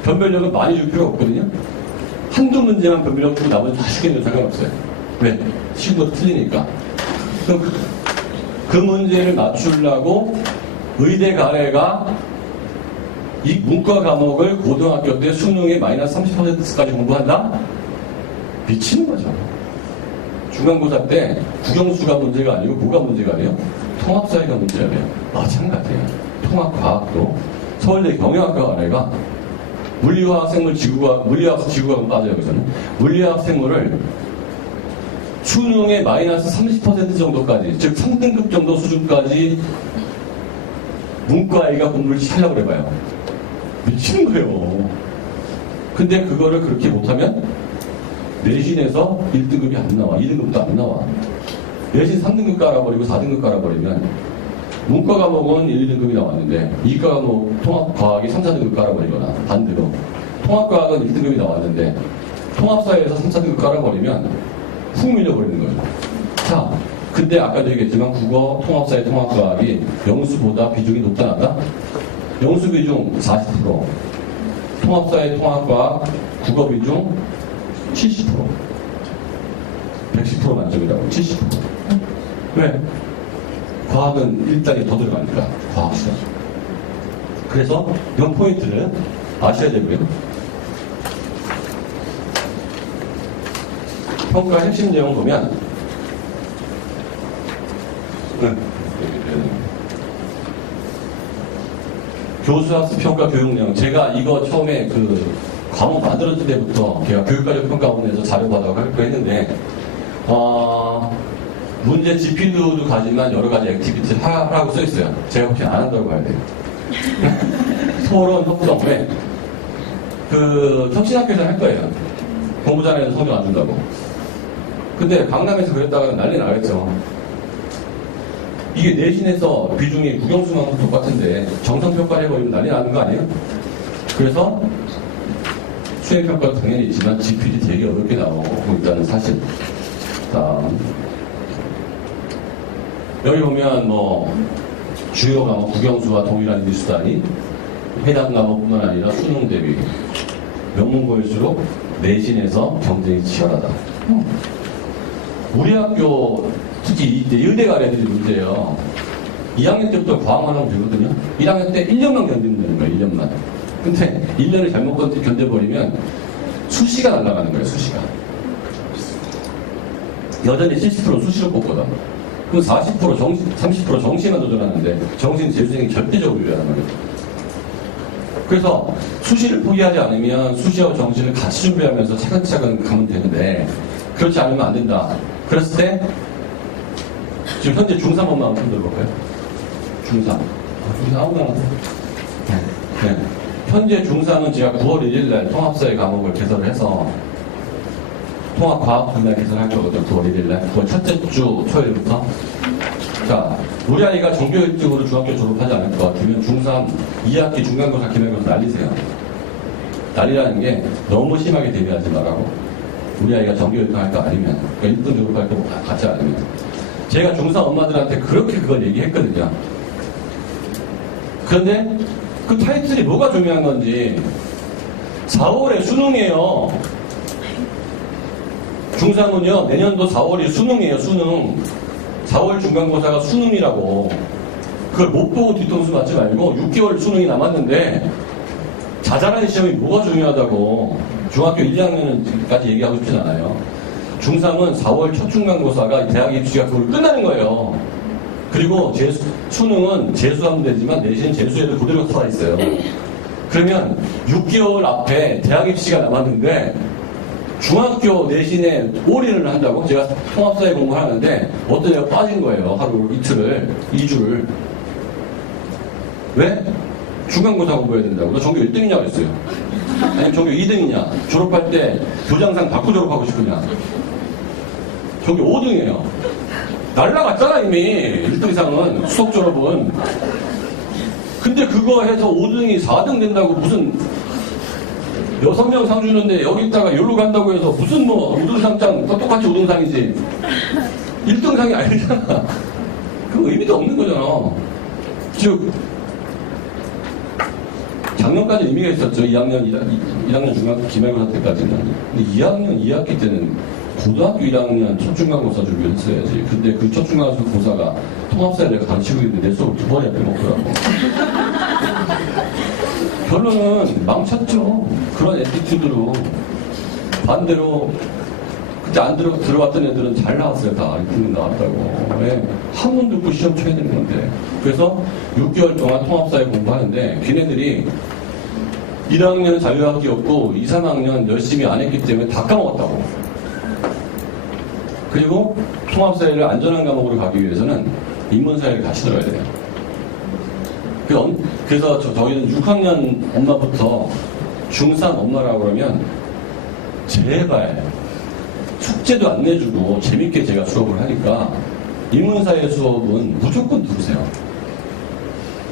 변별력은 많이 줄 필요가 없거든요. 한두 문제만 변별력 주고 나머지 다 시키는 상관없어요. 왜? 시험도 틀리니까. 그럼 그 문제를 맞추려고 의대 가래가 이 문과 과목을 고등학교 때 수능에 마이너스 30%까지 공부한다? 미치는 거죠. 중간고사 때 국영수가 문제가 아니고 뭐가 문제가 돼요? 통합사회가 문제가 돼요. 마찬가지예요. 통합과학도 서울대 경영학과 아래가 물리화학, 생물, 지구과학, 물리화학, 지구과학은 빠져요. 그래서는 물리화학, 생물을 수능의 마이너스 30% 정도까지, 즉 3등급 정도 수준까지 문과 아이가 공부를 하려고 해봐요. 미치는 거예요. 근데 그거를 그렇게 못하면 내신에서 1등급이 안 나와. 2등급도 안 나와. 내신 3등급 깔아버리고 4등급 깔아버리면 문과 과목은 1, 2등급이 나왔는데 이과 과목 통합과학이 3, 4등급 깔아버리거나 반대로 통합과학은 1등급이 나왔는데 통합사회에서 3, 4등급 깔아버리면 훅 밀려버리는 거예요. 자, 근데 아까도 얘기했지만 국어, 통합사회, 통합과학이 영수보다 비중이 높다 낮다? 영수 비중 40%, 통합사회, 통합과학, 국어 비중 70%. 110% 만점이라고. 70%. 왜? 과학은 일단이 더 들어가니까. 과학 시간. 그래서 이런 포인트를 아셔야 되고요. 평가 핵심 내용 보면 교수학습 평가 교육 내용. 제가 이거 처음에 그 과목 만들었을 때부터 제가 교육과정 평가원에서 자료 받아가고 할 거 했는데 문제 지필로도 가지만 여러 가지 액티비티를 하라고 써 있어요. 제가 혹시 안 한다고 봐야 돼요. 토론, 협동, 왜? 그 혁신학교에서 할 거예요. 공부 잘해서 성적 안 준다고. 근데 강남에서 그랬다가 난리 나겠죠. 이게 내신에서 비중이 국영수만큼 똑같은데 정성평가를 해버리면 난리 나는 거 아니에요? 그래서 수행평가도 당연히 있지만 지필이 되게 어렵게 나오고 있다는 사실. 다음. 여기 보면 뭐 주요 과목 국영수와 동일한 미수단이 해당 과목뿐만 아니라 수능 대비 명문고일수록 내신에서 경쟁이 치열하다. 우리 학교 특히 이때 의대 가래들이 문제예요. 2학년 때부터 과학만 하면 되거든요. 1학년 때 1년만 견디면 되는 거예요. 1년만. 근데 1년을 잘못 견뎌버리면 수시가 날아가는 거예요. 수시가. 여전히 70% 수시로 뽑거든. 그럼 40% 정신, 30% 정시만 도전하는데 정신 재수생이 절대적으로 유리하단 말이에요. 그래서 수시를 포기하지 않으면 수시와 정시를 같이 준비하면서 차근차근 가면 되는데 그렇지 않으면 안 된다. 그랬을 때 지금 현재 중3 엄마 한번 들어볼까요? 중3. 중3 아무나 네. 현재 중3은 제가 9월 1일 날 통합사회 과목을 개설을 해서 통합과학 분야 개설할 거거든요. 9월 1일 날. 9월 첫째 주 토요일부터. 자, 우리 아이가 정규 1등으로 중학교 졸업하지 않을 것 같으면 중3 2학기 중간고사 기말고사 날리세요. 날리라는 게 너무 심하게 대비하지 말라고. 우리 아이가 정규 1등 할 거 아니면, 그러니까 1등 졸업할 거 같지 않으면. 제가 중3 엄마들한테 그렇게 그걸 얘기했거든요. 그런데 그 타이틀이 뭐가 중요한 건지 4월에 수능이에요. 중3은요, 내년도 4월이 수능이에요, 수능. 4월 중간고사가 수능이라고. 그걸 못 보고 뒤통수 맞지 말고 6개월 수능이 남았는데 자잘한 시험이 뭐가 중요하다고. 중학교 1, 2학년까지 얘기하고 싶진 않아요. 중3은 4월 첫 중간고사가 대학 입시가 그걸 끝나는 거예요. 그리고 수능은 재수하면 되지만 내신 재수에도 그대로 살아있어요. 그러면 6개월 앞에 대학 입시가 남았는데 중학교 내신에 올인을 한다고? 제가 통합사회 공부하는데 어떤 애가 빠진 거예요. 하루 이틀을, 2주를. 왜? 중간고사 공부해야 된다고. 너 전교 1등이냐 그랬어요. 아니면 전교 2등이냐. 졸업할 때 교장상 받고 졸업하고 싶으냐. 전교 5등이에요. 날라갔잖아 이미. 1등 이상은. 수석 졸업은. 근데 그거 해서 5등이 4등 된다고 무슨 6명 상 주는데 여기다가 여기로 간다고 해서 무슨 뭐 5등상장 똑같이 5등상이지 1등상이 아니잖아. 그 의미도 없는 거잖아. 즉 작년까지 의미가 있었죠. 1학년 중학교 기말고사 때까지는. 근데 2학년 2학기 때는 고등학교 1학년 첫 중간고사 준비를 했어야지. 근데 그 첫 중간고사가 통합사회를 내가 가르치고 있는데 내 수업을 2번이나 빼먹더라고. 결론은 망쳤죠. 그런 애티튜드로. 반대로 그때 안 들어갔던 애들은 잘 나왔어요. 다 1등 나왔다고. 왜? 한문 듣고 시험 쳐야 되는 건데. 그래서 6개월 동안 통합사회 공부하는데 걔네들이 1학년 자유학기였고 2, 3학년 열심히 안 했기 때문에 다 까먹었다고. 그리고 통합사회를 안전한 과목으로 가기 위해서는 인문사회를 같이 들어야 돼요. 그래서 저희는 6학년 엄마부터 중3 엄마라고 그러면 제발 숙제도 안 내주고 재밌게 제가 수업을 하니까 인문사회 수업은 무조건 들으세요.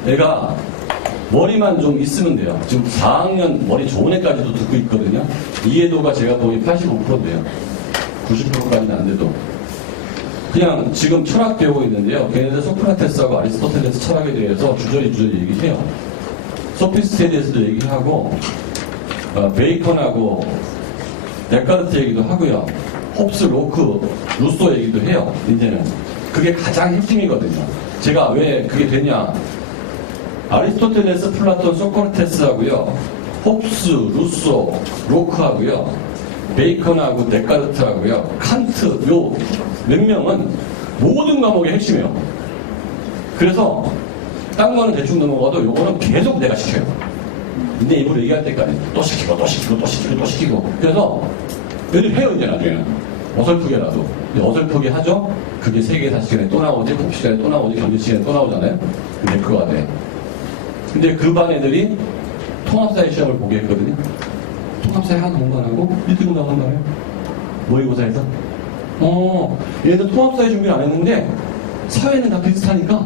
애가 머리만 좀 있으면 돼요. 지금 4학년 머리 좋은 애까지도 듣고 있거든요. 이해도가 제가 보기 85%인데요. 90%까지는 안 돼도. 그냥 지금 철학 배우고 있는데요. 걔네들 소크라테스하고 아리스토텔레스 철학에 대해서 주저리 얘기해요. 소피스트에 대해서도 얘기하고 베이컨하고 데카르트 얘기도 하고요. 홉스, 로크, 루소 얘기도 해요. 이제는 그게 가장 핵심이거든요. 제가 왜 그게 되냐? 아리스토텔레스, 플라톤, 소크라테스하고요. 홉스, 루소, 로크하고요. 베이컨하고 데카르트하고요. 칸트 요 몇 명은 모든 과목의 핵심이에요. 그래서 딴 거는 대충 넘어가도 요거는 계속 내가 시켜요. 근데 입으로 얘기할 때까지 또 시키고 또 시키고 또 시키고 또 시키고. 그래서 애들 해요 이제 나중에는. 어설프게라도. 어설프게 하죠. 그게 3개, 4시간에 또 나오지, 복시 시간에 또 나오지, 경제 시간에 또 나오잖아요. 근데 그거가 돼. 근데 그 반 애들이 통합사회 시험을 보게 했거든요. 통합사회 하나 공부 안 하고 1등 나온 거예요. 모의고사에서. 얘들 통합사회 준비를 안 했는데 사회는 다 비슷하니까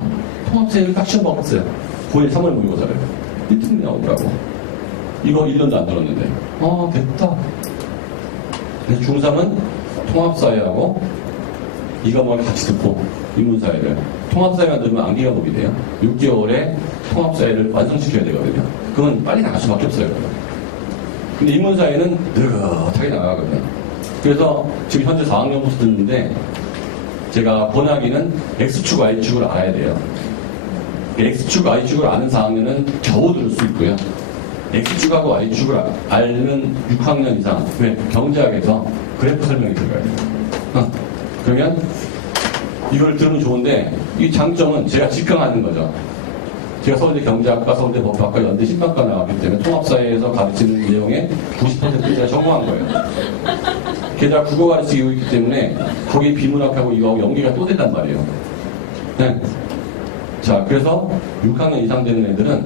통합사회를 딱 시험 봐봤어요. 9일 3월 모의고사를. 1등이 나오더라고. 이거 1년도 안 들었는데. 됐다. 그래서 중3은 통합사회하고 이 과목을 같이 듣고 인문사회를. 통합사회만 들으면 암기 과목이 돼요. 6개월에 통합사회를 완성시켜야 되거든요. 그건 빨리 나갈 수밖에 없어요. 근데 인문사회는 느긋하게 나가거든요. 그래서 지금 현재 4학년부터 듣는데 제가 권하기는 X축, Y축을 알아야 돼요. X축, Y축을 아는 4학년은 겨우 들을 수 있고요. X축하고 Y축을 알면 6학년 이상, 왜? 경제학에서 그래프 설명이 들어가야 돼요. 그러면 이걸 들으면 좋은데 이 장점은 제가 직강하는 거죠. 제가 서울대 경제학과, 서울대 법학과, 연대 신방과 나왔기 때문에 통합사회에서 가르치는 내용의 90%를 제가 전공한 거예요. 게다가 국어 가르치고 있기 때문에 거기 비문학하고 이거하고 연계가 또 된단 말이에요. 네. 자, 그래서 6학년 이상 되는 애들은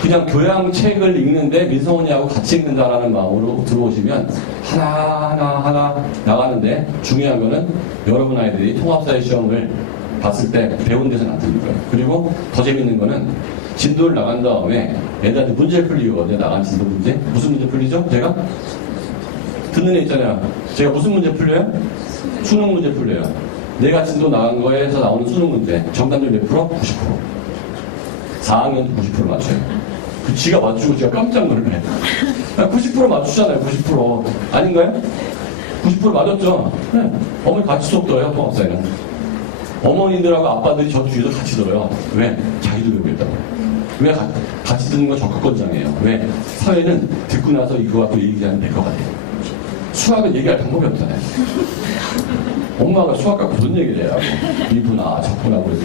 그냥 교양책을 읽는데 민성훈이하고 같이 읽는다라는 마음으로 들어오시면 하나 나가는데 중요한 거는 여러분 아이들이 통합사회 시험을 봤을 때 배운 데서는 안 틀릴 거예요. 그리고 더 재밌는 거는 진도를 나간 다음에 애들한테 문제를 풀리거든요. 나간 진도 문제. 무슨 문제 풀리죠? 제가? 듣는 애 있잖아요. 제가 무슨 문제 풀려요? 수능 문제 풀려요. 내가 진도 나간 거에서 나오는 수능 문제. 정답률 몇 프로? 90%. 4학년도 90% 맞춰요. 그 지가 맞추고 제가 깜짝 놀래. 90% 맞추잖아요. 90%. 아닌가요? 90% 맞았죠? 네. 어머니 같이 수업 들어요. 통합사회는. 어머니들하고 아빠들이 저 뒤에서 같이 들어요. 왜? 자기도 배우겠다고. 왜? 같이 듣는 건 적극권장이에요. 왜? 사회는 듣고 나서 이거 갖고 얘기하면 될 것 같아요. 수학은 얘기할 방법이 없잖아요. 엄마가 수학 갖고 무슨 얘기를 해야 하고. 이분아, 저분아, 그래서.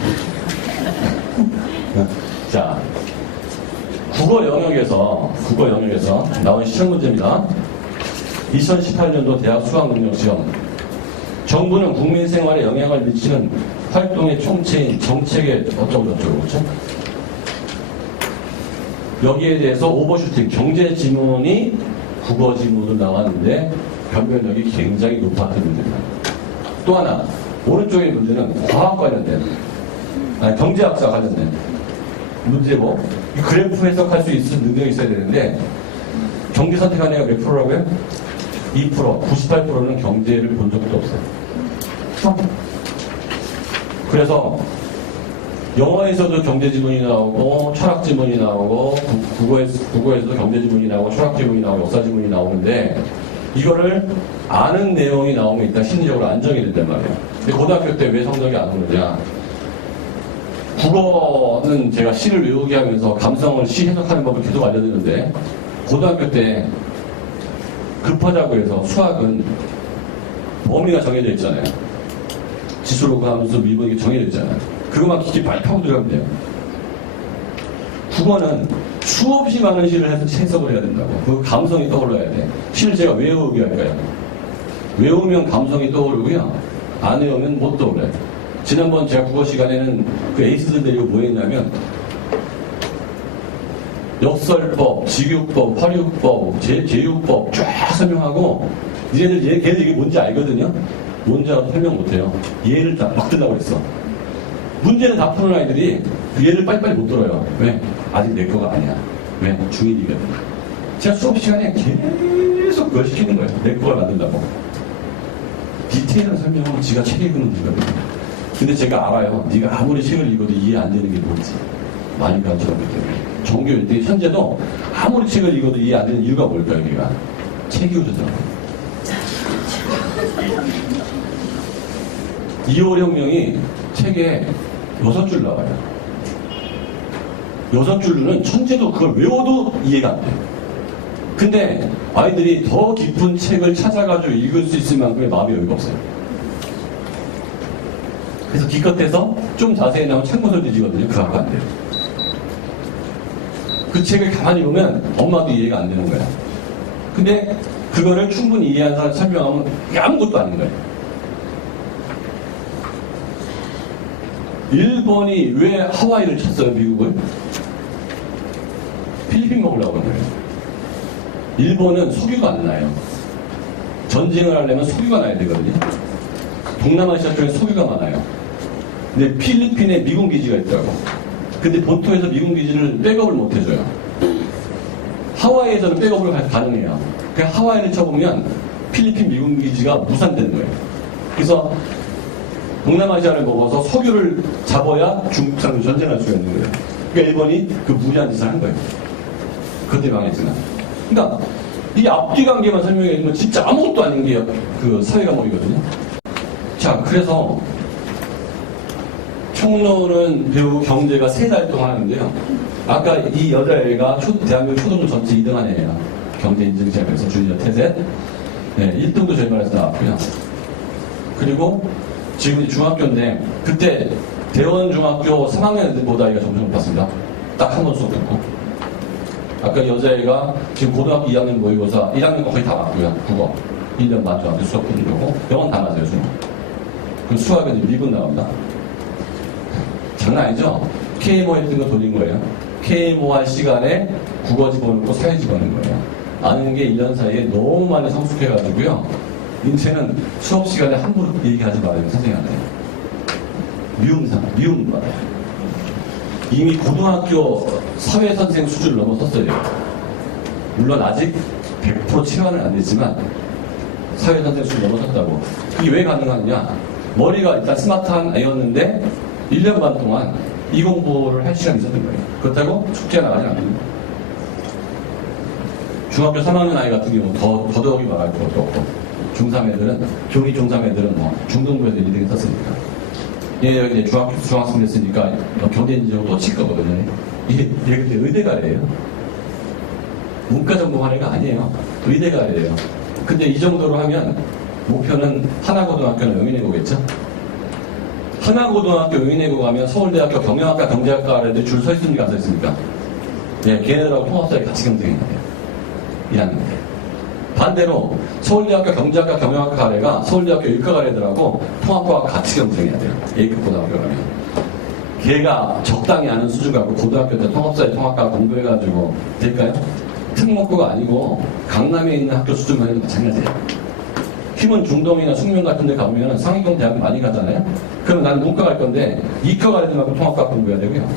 자, 국어 영역에서 나온 시험 문제입니다. 2018년도 대학 수학능력시험. 정부는 국민 생활에 영향을 미치는 활동의 총체인 정책의 어쩌고저쩌고, 그렇죠? 여기에 대해서 오버슈팅, 경제 지문이 국어 지문으로 나왔는데 변별력이 굉장히 높았던 문제입니다. 또 하나, 오른쪽의 문제는 과학 관련된, 경제학사 관련된 문제고, 이 그래프 해석할 수 있는 능력이 있어야 되는데, 경제 선택한 애가 몇 프로라고요? 2%, 98%는 경제를 본 적도 없어요. 그래서 영어에서도 경제 지문이 나오고 철학 지문이 나오고 국어에서도 경제 지문이 나오고 철학 지문이 나오고 역사 지문이 나오는데 이거를 아는 내용이 나오면 일단 심리적으로 안정이 된단 말이에요. 근데 고등학교 때 왜 성적이 안 오느냐? 국어는 제가 시를 외우게 하면서 감성을 시 해석하는 법을 계속 알려드리는데 고등학교 때 급하자고 해서 수학은 범위가 정해져 있잖아요. 지수로 함수 미분 이게 정해져 있잖아요. 그것만 깊이 많이 파고 들어가면 돼요. 국어는 수없이 많은 시를 해석을 해야 된다고. 그 감성이 떠올라야 돼. 시를 제가 왜 외우게 할까요? 외우면 감성이 떠오르고요. 안 외우면 못 떠올라요. 지난번 제가 국어 시간에는 그 에이스들 데리고 뭐 했냐면 역설법, 직유법, 화류법, 제유법 쫙 설명하고 걔들 이게 뭔지 알거든요? 뭔지 알아도 설명 못해요. 예를 막 들라고 그랬어. 문제는 다 푸는 아이들이 그 예를 빨리빨리 못 들어요. 왜? 아직 내 거가 아니야. 왜? 중1이거든. 제가 수업 시간에 계속 그걸 시키는 거예요. 내 거를 만든다고. 디테일한 설명은 지가 책 읽으면 되거든요. 근데 제가 알아요. 네가 아무리 책을 읽어도 이해 안 되는 게 뭔지. 많이 가르쳐봤기 때문에. 종교 1등 현재도 아무리 책을 읽어도 이해 안 되는 이유가 뭘까요, 여기가? 책이 오르더라고요. 2월 혁명이 책에 6줄 나와요. 6줄로는 천재도 그걸 외워도 이해가 안 돼요. 근데 아이들이 더 깊은 책을 찾아가지고 읽을 수 있을 만큼의 마음이 여유가 없어요. 그래서 기껏해서 좀 자세히 나오면 책문을 뒤지거든요. 그거 갖고 안 돼요. 그 책을 가만히 보면 엄마도 이해가 안 되는 거야. 근데 그거를 충분히 이해한 사람 설명하면 이게 아무것도 아닌 거예요. 일본이 왜 하와이를 쳤어요, 미국을? 필리핀 먹으려고 하는 거예요. 일본은 석유가 안 나요. 전쟁을 하려면 석유가 나야 되거든요. 동남아시아 쪽에 석유가 많아요. 근데 필리핀에 미군 기지가 있더라고. 근데 본토에서 미군 기지를 백업을 못 해줘요. 하와이에서는 백업을 가능해요. 그냥 하와이를 쳐보면 필리핀 미군 기지가 무산되는 거예요. 그래서 동남아시아를 먹어서 석유를 잡아야 중국산으로 전쟁할 수가 있는 거예요. 그러니까 일본이 그 무리한 짓을 한 거예요. 그때 망했지만. 그러니까 이 앞뒤 관계만 설명해 주면 진짜 아무것도 아닌 게 그 사회과목이거든요. 자, 그래서 총론은 배우 경제가 3달 동안 하는데요. 아까 이 여자애가 대한민국 초등부 전체 2등 한 애예요. 경제 인증 시험에서 주니어 태셋. 네, 1등도 저희 말에서 나왔고요. 그리고 지금 중학교인데 그때 대원중학교 3학년 애들보다 얘가 점수를 높았습니다. 딱 한 번 수업 듣고. 아까 여자애가 지금 고등학교 2학년 모의고사 1학년 거 거의 다 맞고요. 국어 1년 만점한테 수업 듣는 영어는 다 맞아요. 그럼 수학은 1분 나갑니다. 장난 아니죠? KMO 했던 거 돌린 거예요. KMO 할 시간에 국어 집어넣고 사회 집어넣는 거예요. 아는 게 1년 사이에 너무 많이 성숙해가지고요. 이제는 수업 시간에 함부로 얘기하지 말아요. 선생님한테. 미움 받아요. 이미 고등학교 사회선생 수준을 넘어섰어요. 물론 아직 100% 체화는 안 됐지만 사회선생 수준을 넘어섰다고. 이게 왜 가능하냐? 머리가 일단 스마트한 애였는데 1년 반 동안 이 공부를 할 시간이 있었던 거예요. 그렇다고 숙제 나가지 않습니다. 중학교 3학년 아이 같은 경우는 더더욱이 말할 것도 없고 중3 애들은 교리 중3 애들은 뭐 중등부에서 1등을 떴으니까 얘 이제 중학생 됐으니까 경제인지적으로 또 칠 거거든요. 얘 근데 의대가래요. 문과 전공하는 거 아니에요. 의대가래요. 근데 이 정도로 하면 목표는 하나고등학교는 영인외고겠죠? 하나고등학교 영인외고 가면 서울대학교 경영학과 경제학과 애들이 줄 서 있습니까? 안 서 있습니까? 네, 걔네들하고 통합사회 같이 경쟁해야 돼요. 1학년 때. 반대로 서울대학교 경제학과 경영학과 가래가 서울대학교 의과 가래들하고 통합과 같이 경쟁해야 돼요. A급 고등학교 가면. 걔가 적당히 아는 수준 갖고 고등학교 때 통합사회 통합과 공부해가지고 될까요? 특목고가 아니고 강남에 있는 학교 수준만 해도 마찬가지예요. 휴먼 중동이나 숙명 같은 데 가보면 상위권 대학 많이 가잖아요. 그럼 나는 문과 갈 건데 이과 가래들하고 통합과 공부해야 되고요.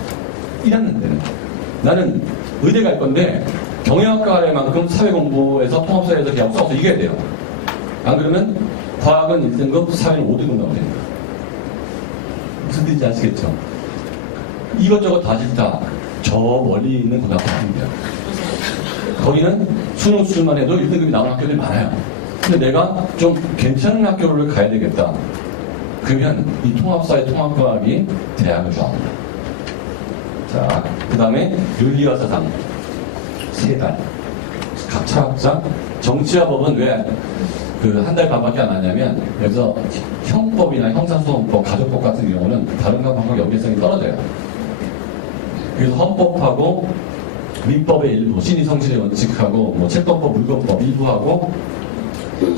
1학년 때는. 나는 의대 갈 건데 경영학과 가래만큼 사회 공부에서 통합사회에서 그냥 싸워서 이겨야 돼요. 안 그러면 과학은 1등급, 사회는 5등급 나오게 됩니다. 무슨 뜻인지 아시겠죠? 이것저것 다 싫다. 저 멀리 있는 고등학교입니다. 거기는 수능 수준만 해도 1등급이 나오는 학교들이 많아요. 근데 내가 좀 괜찮은 학교를 가야 되겠다. 그러면 이 통합사회 통합과학이 대학을 좋아합니다. 자, 그 다음에 윤리와 사상 3달. 각 철학자. 정치와 법은 왜 그 한 달 반밖에 안 하냐면 여기서 형법이나 형사소송법, 가족법 같은 경우는 다른 과목과 연계성이 떨어져요. 그래서 헌법하고 민법의 일부, 신의성실의 원칙하고 뭐 채권법, 물권법 일부하고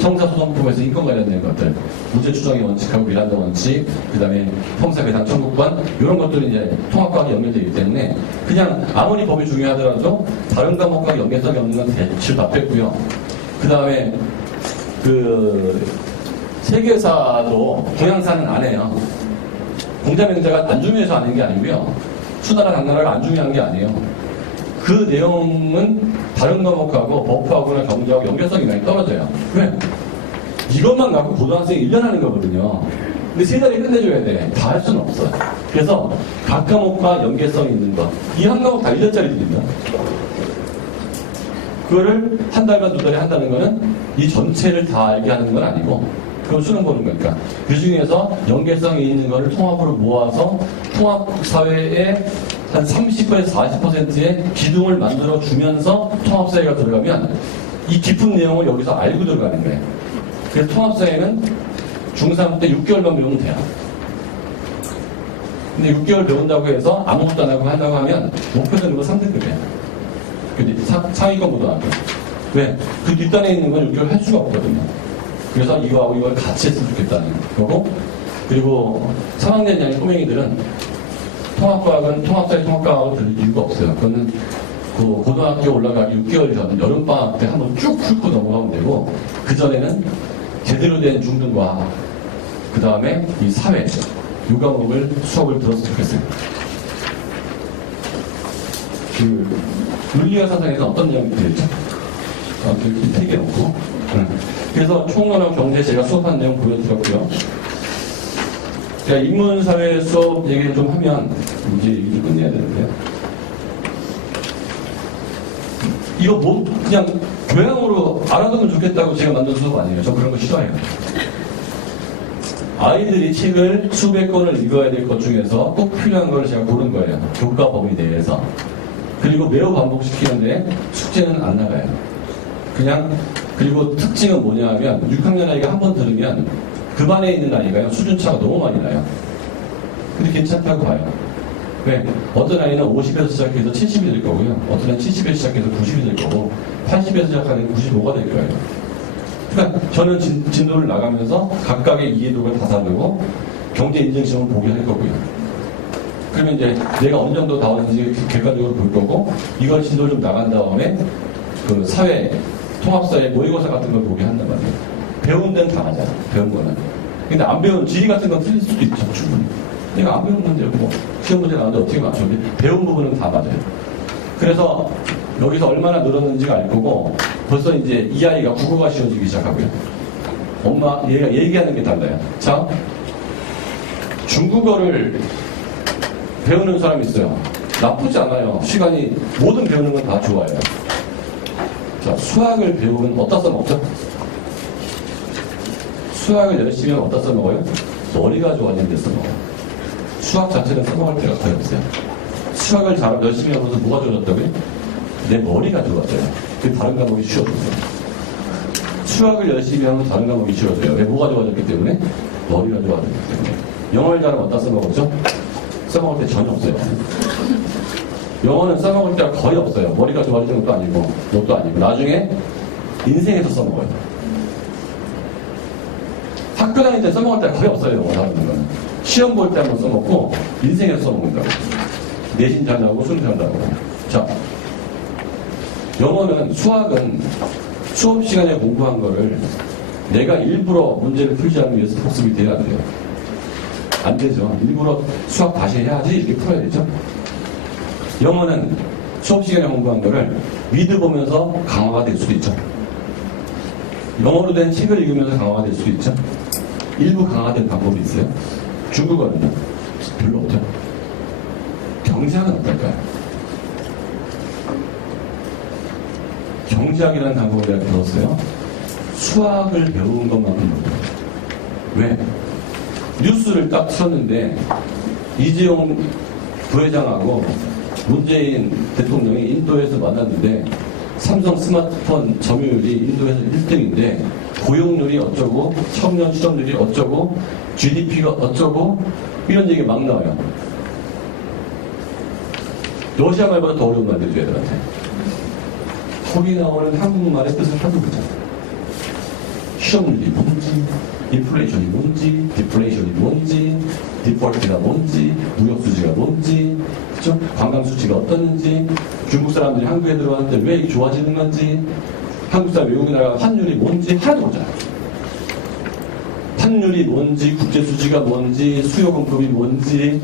형사소송법에서 인권 관련된 것들, 무죄 추정의 원칙하고 미란다 원칙, 그 다음에 형사배상 청구권 이런 것들이 이제 통합과학이 연결되기 때문에 그냥 아무리 법이 중요하더라도 다른 과목과 연계성이 없는 건 대출 다 뺐고요. 그 다음에 그 세계사도 동양사는 안 해요. 공자명자가 안 중요해서 아는 게 아니고요. 수나라 당나라가 안 중요한 게 아니에요. 그 내용은 다른 과목하고 법하고나 경제하고 연결성이 많이 떨어져요. 왜? 이것만 갖고 고등학생이 1년 하는 거거든요. 근데 3달에 끝내줘야 돼. 다 할 수는 없어요. 그래서 각 과목과 연계성이 있는 것. 이 한 과목 다 1년짜리 드립니다. 그거를 한 달간 2달에 한다는 거는 이 전체를 다 알게 하는 건 아니고 그걸 수능 보는 거니까. 그 중에서 연계성이 있는 거를 통합으로 모아서 통합사회에 한 30%에서 40%의 기둥을 만들어 주면서 통합사회가 들어가면 이 깊은 내용을 여기서 알고 들어가는 거예요. 그래서 통합사회는 중3 때 6개월만 배우면 돼요. 근데 6개월 배운다고 해서 아무것도 안 하고 한다고 하면 목표되는 거 3등급이에요. 근데 상위권 고등학교. 왜? 그 뒷단에 있는 건 6개월 할 수가 없거든요. 그래서 이거하고 이걸 같이 했으면 좋겠다는 거고, 그리고 3학년 이하의 꼬맹이들은 통합과학은 통합사회 통합과학을 들을 이유가 없어요. 그거는 그 고등학교 올라가기 6개월 전 여름방학 때 한번 쭉 훑고 넘어가면 되고, 그전에는 제대로 된 중등과학, 그 다음에 이 사회, 이 과목을 수업을 들었으면 좋겠어요. 그 윤리와 사상에서 어떤 내용이 들죠? 이렇게 3개 놓고. 그래서 총론하고 경제 제가 수업한 내용 보여드렸고요. 제가 인문사회 수업 얘기를 좀 하면 이제 얘기를 끝내야 되는데요. 이거 뭐 그냥 교양으로 알아두면 좋겠다고 제가 만든 수업 아니에요. 저 그런 거 싫어해요. 아이들이 책을 수백 권을 읽어야 될 것 중에서 꼭 필요한 걸 제가 고른 거예요. 교과 범위 내에서. 그리고 매우 반복시키는데 숙제는 안 나가요. 그냥, 그리고 특징은 뭐냐 하면 6학년 아이가 한 번 들으면 그 반에 있는 아이가요, 수준차가 너무 많이 나요. 근데 괜찮다고 봐요. 왜? 어떤 아이는 50에서 시작해서 70이 될 거고요. 어떤 아이는 70에서 시작해서 90이 될 거고, 80에서 시작하는 95가 될 거예요. 그러니까 저는 진도를 나가면서 각각의 이해도가 다 다르고 경제 인증시험을 보게 할 거고요. 그러면 이제 내가 어느 정도 나오는지 객관적으로 볼 거고, 이걸 진도를 좀 나간 다음에 그 사회, 통합사회 모의고사 같은 걸 보게 한단 말이에요. 배운 데는 다 맞아요. 배운 거는. 근데 안 배운 지리 같은 건 틀릴 수도 있죠. 충분히. 내가 안 배운 문제 뭐 시험 문제 나왔는데 어떻게 맞춰? 배운 부분은 다 맞아요. 그래서 여기서 얼마나 늘었는지가 알 거고, 벌써 이제 이 아이가 국어가 쉬워지기 시작하고요. 엄마, 얘가 얘기하는 게 달라요. 자, 중국어를 배우는 사람이 있어요. 나쁘지 않아요. 시간이, 모든 배우는 건 다 좋아요. 자, 수학을 배우면 어디다 써먹죠? 수학을 열심히 하면 어디다 써먹어요? 머리가 좋아지는 데 써먹어요. 수학 자체는 써먹을 때가 거의 없어요. 수학을 열심히 하면서 뭐가 좋아졌다고요? 내 머리가 좋아져요. 그 다른 과목이 쉬워졌어요. 수학을 열심히 하면 다른 과목이 쉬워져요. 왜? 뭐가 좋아졌기 때문에? 머리가 좋아졌기 때문에. 영어를 잘하면 어디다 써먹었죠? 써먹을 때 전혀 없어요. 영어는 써먹을 때가 거의 없어요. 머리가 좋아지는 것도 아니고, 뭣도 아니고. 나중에 인생에서 써먹어요. 학교 다닐 때 써먹을 때가 거의 없어요. 영어 다루는 거는. 시험 볼 때 한번 써먹고, 인생에서 써먹는다고. 내신 잘 나오고, 수능 잘 나오고. 자, 영어는, 수학은 수업 시간에 공부한 거를 내가 일부러 문제를 풀지 않기 위해서 복습이 돼야 돼요. 안 되죠. 일부러 수학 다시 해야지 이렇게 풀어야 되죠. 영어는 수업 시간에 공부한 거를 믿어보면서 강화가 될 수도 있죠. 영어로 된 책을 읽으면서 강화가 될 수도 있죠. 일부 강화된 방법이 있어요. 중국어는요? 별로 없죠. 경제학은 어떨까요? 경제학이라는 단어를 내가 배웠어요. 수학을 배운 것만큼 못해요. 왜? 뉴스를 딱 틀었는데 이재용 부회장하고 문재인 대통령이 인도에서 만났는데 삼성 스마트폰 점유율이 인도에서 1등인데 고용률이 어쩌고 청년 실업률이 어쩌고 GDP가 어쩌고 이런 얘기 막 나와요. 러시아 말보다 더 어려운 말들이죠, 애들한테. 거기 나오는 한국말의 뜻을 하도 보잖아요. 실업률이 뭔지, 인플레이션이 뭔지, 디플레이션이 뭔지, 디폴트가 뭔지, 무역수지가 뭔지, 그쵸? 관광수지가 어떻는지, 중국 사람들이 한국에 들어왔는데 왜 이게 좋아지는 건지, 한국 사람 외국에 나가 환율이 뭔지 하나도 모르잖아요. 환율이 뭔지, 국제수지가 뭔지, 수요공급이 뭔지,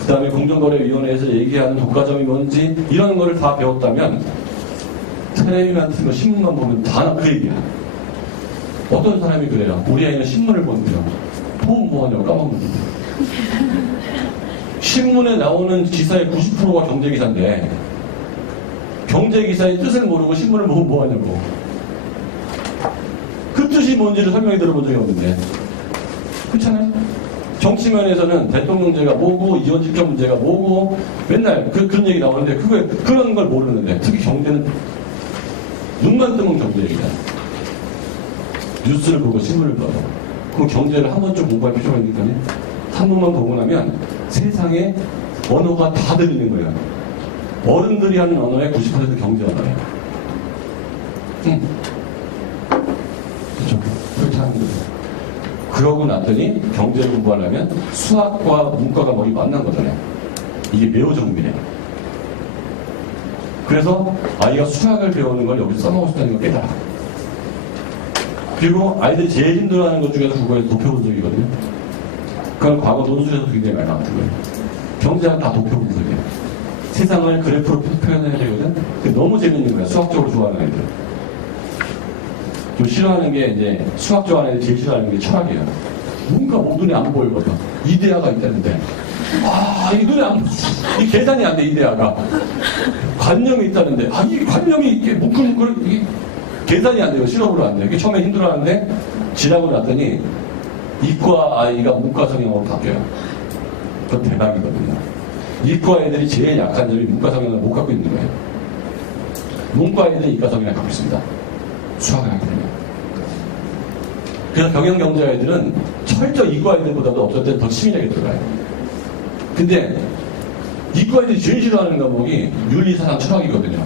그 다음에 공정거래위원회에서 얘기하는 독과점이 뭔지, 이런 거를 다 배웠다면, 텔레비전 같은 거 신문만 보면 다 그 얘기야. 어떤 사람이 그래요. 우리 아이는 신문을 본대요. 보면 뭐하냐고 까먹는데. 신문에 나오는 기사의 90%가 경제기사인데 경제기사의 뜻을 모르고 신문을 보면 뭐하냐고. 그 뜻이 뭔지를 설명해 들어본 적이 없는데. 그렇잖아요. 정치면에서는 대통령제가 뭐고 이원집권 문제가 뭐고 맨날 그런 얘기 나오는데 그런 걸 모르는데 특히 경제는 눈만 뜨면 경제 얘기야. 뉴스를 보고 신문을 봐요. 그럼 경제를 한 번쯤 공부할 필요가 있으니까 한 번만 보고 나면 세상에 언어가 다 들리는 거예요. 어른들이 하는 언어의 90% 경제 언어예요. 그렇죠. 그렇게 하는 거예요. 그러고 났더니 경제를 공부하려면 수학과 문과가 거의 만난 거잖아요. 이게 매우 정밀해요. 그래서 아이가 수학을 배우는 걸 여기서 써먹을 수 있다는 걸 깨달아. 그리고 아이들이 제일 힘들어하는 것 중에서 국어에서 도표 분석이거든요. 그건 과거 논술에서 굉장히 많이 나왔던 거예요. 경제학 다 도표 분석이에요. 세상을 그래프로 표현해야 되거든. 그게 너무 재밌는 거예요. 수학적으로 좋아하는 아이들. 좀 싫어하는 게 이제 수학 좋아하는 애들 제일 싫어하는 게 철학이에요. 뭔가 뭐 눈에 안 보이거든. 이데아가 있다는데. 이 눈에 안 보여. 이 계산이 안 돼, 이데아가. 관념이 있다는데. 이 관념이 이게 뭉클뭉클, 이게 계산이 안 돼요. 실험으로 안 돼요. 이게 처음에 힘들어하는데, 지나고 났더니, 이과 아이가 문과 성향으로 바뀌어요. 그건 대박이거든요. 이과 애들이 제일 약한 점이 문과 성향을 못 갖고 있는 거예요. 문과 애들은 이과 성향을 갖고 있습니다. 수학을 하게 되면. 그래서 경영경제 애들은 철저 이과 애들보다도 어쩔 때는 더 치밀하게 들어가요. 근데 이과 애들이 제일 싫어하는 과목이 윤리, 사상, 철학이거든요.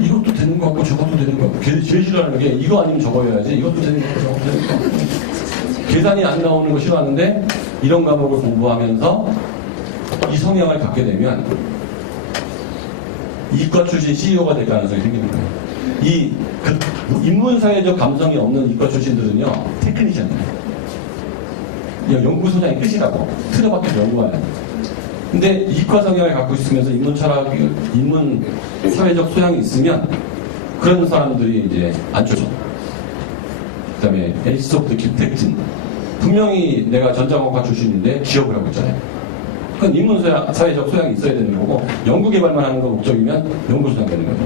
이것도 되는 것 같고 저것도 되는 것 같고 걔들이 제일 싫어하는 게 이거 아니면 저거 해야지 이것도 되는 것 같고 저것도 되는 것 같고 계산이 안 나오는 거 싫어하는데 이런 과목을 공부하면서 이 성향을 갖게 되면 이과 출신 CEO가 될 가능성이 생기는 거예요. 인문사회적 감성이 없는 이과 출신들은요, 테크니션이에요. 그냥 연구소장이 끝이라고. 틀어박혀 연구하는. 근데 이과 성향을 갖고 있으면서 인문 사회적 소양이 있으면 그런 사람들이 이제 안 좋죠. 그 다음에 에이스소프트 김택진. 분명히 내가 전자공학과 출신인데 기업을 하고 있잖아요. 그건 인문 사회적 소양이 있어야 되는 거고, 연구개발만 하는 거 목적이면 연구소장 되는 거죠.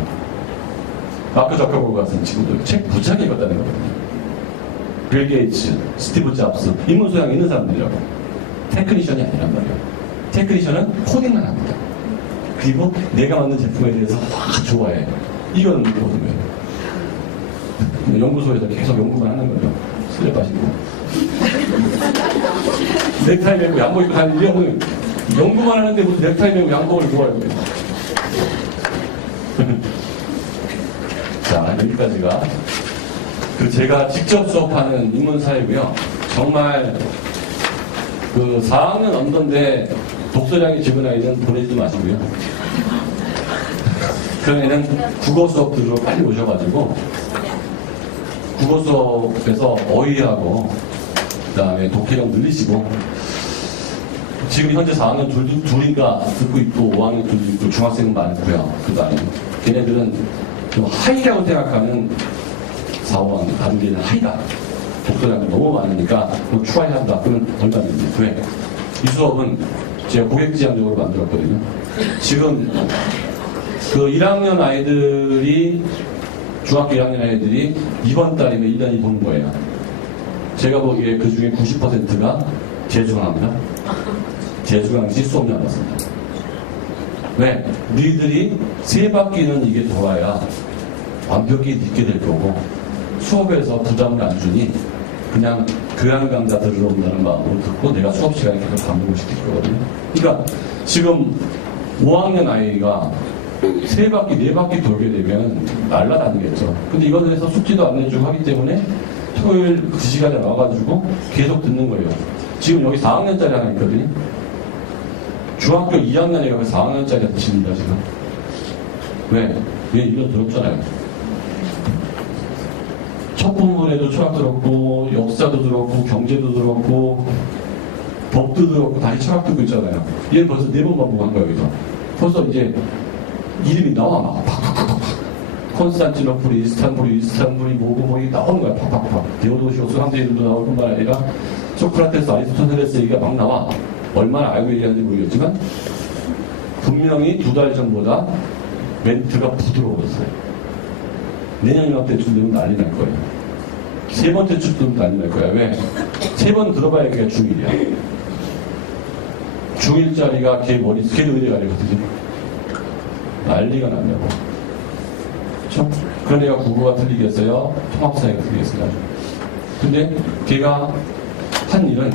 마크 저커버그 같은 친구들 책 부차게 읽었다는 거거든요. 빌 게이츠, 스티브 잡스, 인문 소양 있는 사람들이라고. 테크니션이 아니란 말이에요. 테크니션은 코딩만 합니다. 그리고 내가 만든 제품에 대해서 좋아해. 이거는 거거든요. 연구소에서 계속 연구만 하는 거죠. 술에 빠지고. 넥타이 메고 양복 입고 다니는 이런 연구만 하는데 무슨 넥타이 메고 양복을 입고 가요. 자, 여기까지가 제가 직접 수업하는 인문사회고요. 정말 4학년 언더인데 독서량이 적은 아이는 보내지도 마시고요. 그런 애는 국어 수업 들으러 빨리 오셔가지고 국어 수업에서 어휘하고 그 다음에 독해력 늘리시고 지금 현재 4학년 둘인가 듣고 있고 5학년 둘도 있고 중학생은 많고요. 그 다음에 걔네들은 좀 하이라고 생각하는 4, 5학년 다른 데는 하이다. 독서량이 너무 많으니까 추가해야 한다. 그건 얼마든지. 왜? 이 수업은 제가 고객지향적으로 만들었거든요. 지금 1학년 아이들이 중학교 1학년 아이들이 이번 달이면 1년이 보는 거예요. 제가 보기에 그 중에 90%가 재수강합니다. 재수강시 수업 나왔습니다. 왜? 너희들이 3바퀴는 이게 돌아야 완벽히 잊게 될 거고 수업에서 부담을 안 주니 그냥 교양 강좌 들으러 온다는 마음으로 듣고 내가 수업 시간에 계속 반복을 시킬 거거든요. 그러니까 지금 5학년 아이가 3바퀴, 4바퀴 돌게 되면 날라다니겠죠. 근데 이거에 대해서 숙제도 안 내주고 하기 때문에 토요일 그 시간에 와가지고 계속 듣는 거예요. 지금 여기 4학년짜리 하나 있거든요. 중학교 2학년에 가면 4학년짜리 듣습니다, 지금. 왜? 얘 1년 들었잖아요. 첫 부분에도 철학 들었고, 역사도 들었고, 경제도 들었고, 법도 들었고, 다시 철학 듣고 있잖아요. 얘는 벌써 4번 반복한 거예요, 여기서. 벌써 이제 이름이 나와, 막. 팍팍팍팍. 콘스탄티노플이, 이스탄불이, 뭐고, 이게 나오는 거야, 팍팍팍. 데오도시오스 황제 이름도 나올 뿐만 아니라, 소크라테스, 아리스토텔레스 얘기가 막 나와. 얼마나 알고 얘기하는지 모르겠지만, 분명히 2달 전보다 멘트가 부드러워졌어요. 내년 이맘때쯤 되면 난리 날 거예요. 3번째 쯤 되면 난리 날 거야. 왜? 3번 들어봐야 걔가 중1이야. 중1짜리가 걔 걔도 의대 가리거든요. 난리가 나냐고. 그쵸? 그런 애가 국어가 틀리겠어요? 통합사회가 틀리겠어요? 근데 걔가 한 일은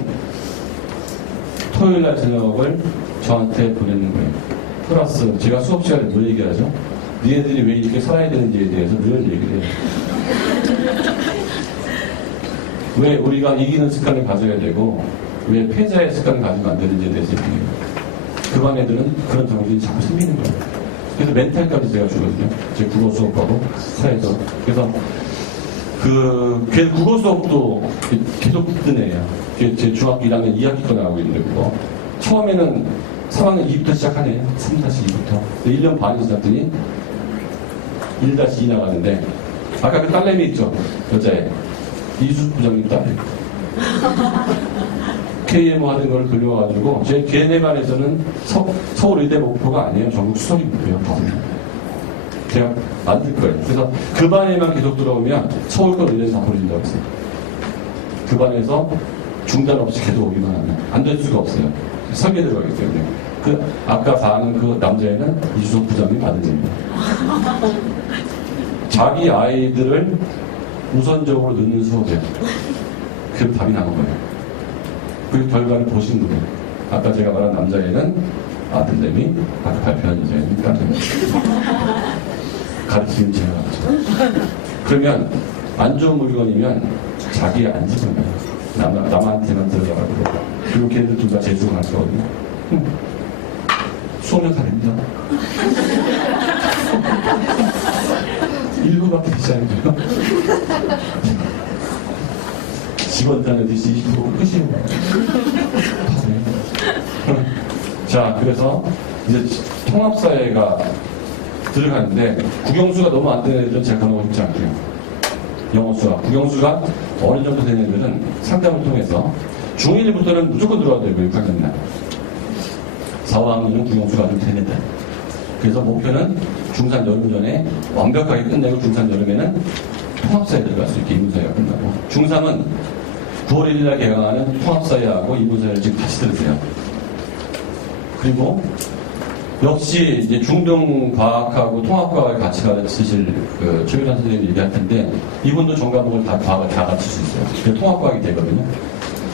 토요일날 저녁을 저한테 보내는 거예요. 플러스 제가 수업 시간에 뭘 얘기하죠? 니네들이 왜 이렇게 살아야 되는지에 대해서 늘 얘기를 해요. 왜 우리가 이기는 습관을 가져야 되고 왜 패자의 습관을 가지면 안 되는지에 대해서 얘기해요. 그 반 애들은 그런 정신이 자꾸 생기는 거예요. 그래서 멘탈까지 제가 주거든요. 제 국어 수업하고 사회에서. 그래서 걔 국어 수업도 계속 듣던 애예요. 제 중학교 1학년 2학기 거 나가고 있는데 그거. 처음에는 3학년 2부터 시작하네요. 3-2부터. 1년 반이 지났더니 1-2 나가는데 아까 그 딸내미 있죠? 여자애. 이수 부장님 딸. KMO 하던 걸 돌려와가지고 걔네 반에서는 서울 의대 목표가 아니에요. 전국 수석이 목표예요. 제가 만들 거예요. 그래서 그 반에만 계속 들어오면 서울 거 의대에서 다 보내준다고 했어요. 그 반에서 중단 없이 계속 오기만 하면 안 될 수가 없어요. 설계 들어가기 때문에. 아까 4하는 그 남자애는 이주석 부장님이 받은 겁니다. 자기 아이들을 우선적으로 넣는 수업이에요. 그 답이 나온 거예요. 그 결과를 보신 거예요. 아까 제가 말한 남자애는 아들내미, 아까 발표한 여자애는 딸내미. 가르치는 제가 가르쳐. 그러면 안 좋은 물건이면 자기 안 집어넣어요. 남한테만 들어가고. 그리고 걔들 둘 다 재수를 할 거거든요. 수업료 다 됩니다. 1부밖에 되지 않고요. 직원 단어듯이 20% 끝이에요. 자, 그래서 이제 통합사회가 들어가는데 국영수가 너무 안 되는 애들은 제가 그런 거 쉽지 않고요. 영어수가. 국영수가 어느 정도 되는 애들은 상담을 통해서 중1부터는 무조건 들어와야 되고요. 6학년이나. 4, 5학년은 국영수가 좀 되는데. 그래서 목표는 중3 여름 전에 완벽하게 끝내고 중3 여름에는 통합사회 들어갈 수 있게 이문사회가 끝나고 중3은 9월 1일날 개강하는 통합사회하고 이문사회를 지금 같이 들으세요. 그리고 역시 이제 중등과학하고 통합과학을 같이 가르치실 그 최규란 선생님이 얘기할 텐데 이분도 전과목을 다 가르칠 수 있어요. 그게 통합과학이 되거든요.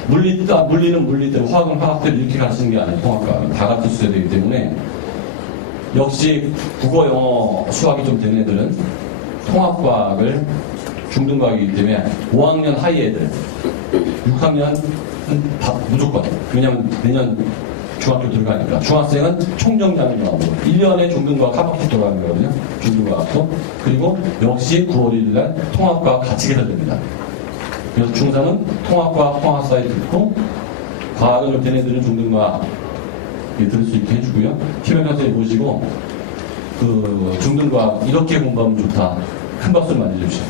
물리는 물리대로, 화학은 화학대로 이렇게 가르치는 게 아니에요. 통합과학은 다 가르칠 수 있어야 되기 때문에 역시 국어, 영어, 수학이 좀 되는 애들은 통합과학을 중등과학이기 때문에 5학년 하위 애들 6학년은 다 무조건. 왜냐면 내년 중학교 들어가니까. 중학생은 총정리하는 거 나오고 1년에 중등과학 한 바퀴 돌아가는 거거든요. 중등과학도. 그리고 역시 9월 1일날 통합과학 같이 개설됩니다. 그래서 중3은 통합과학, 통합사회 듣고 과학을 좀 되는 애들은 중등과학 들을 수 있게 해주고요. 김현 선생님 모시고 그 중등과학 이렇게 공부하면 좋다. 큰 박수를 많이 해주십시오.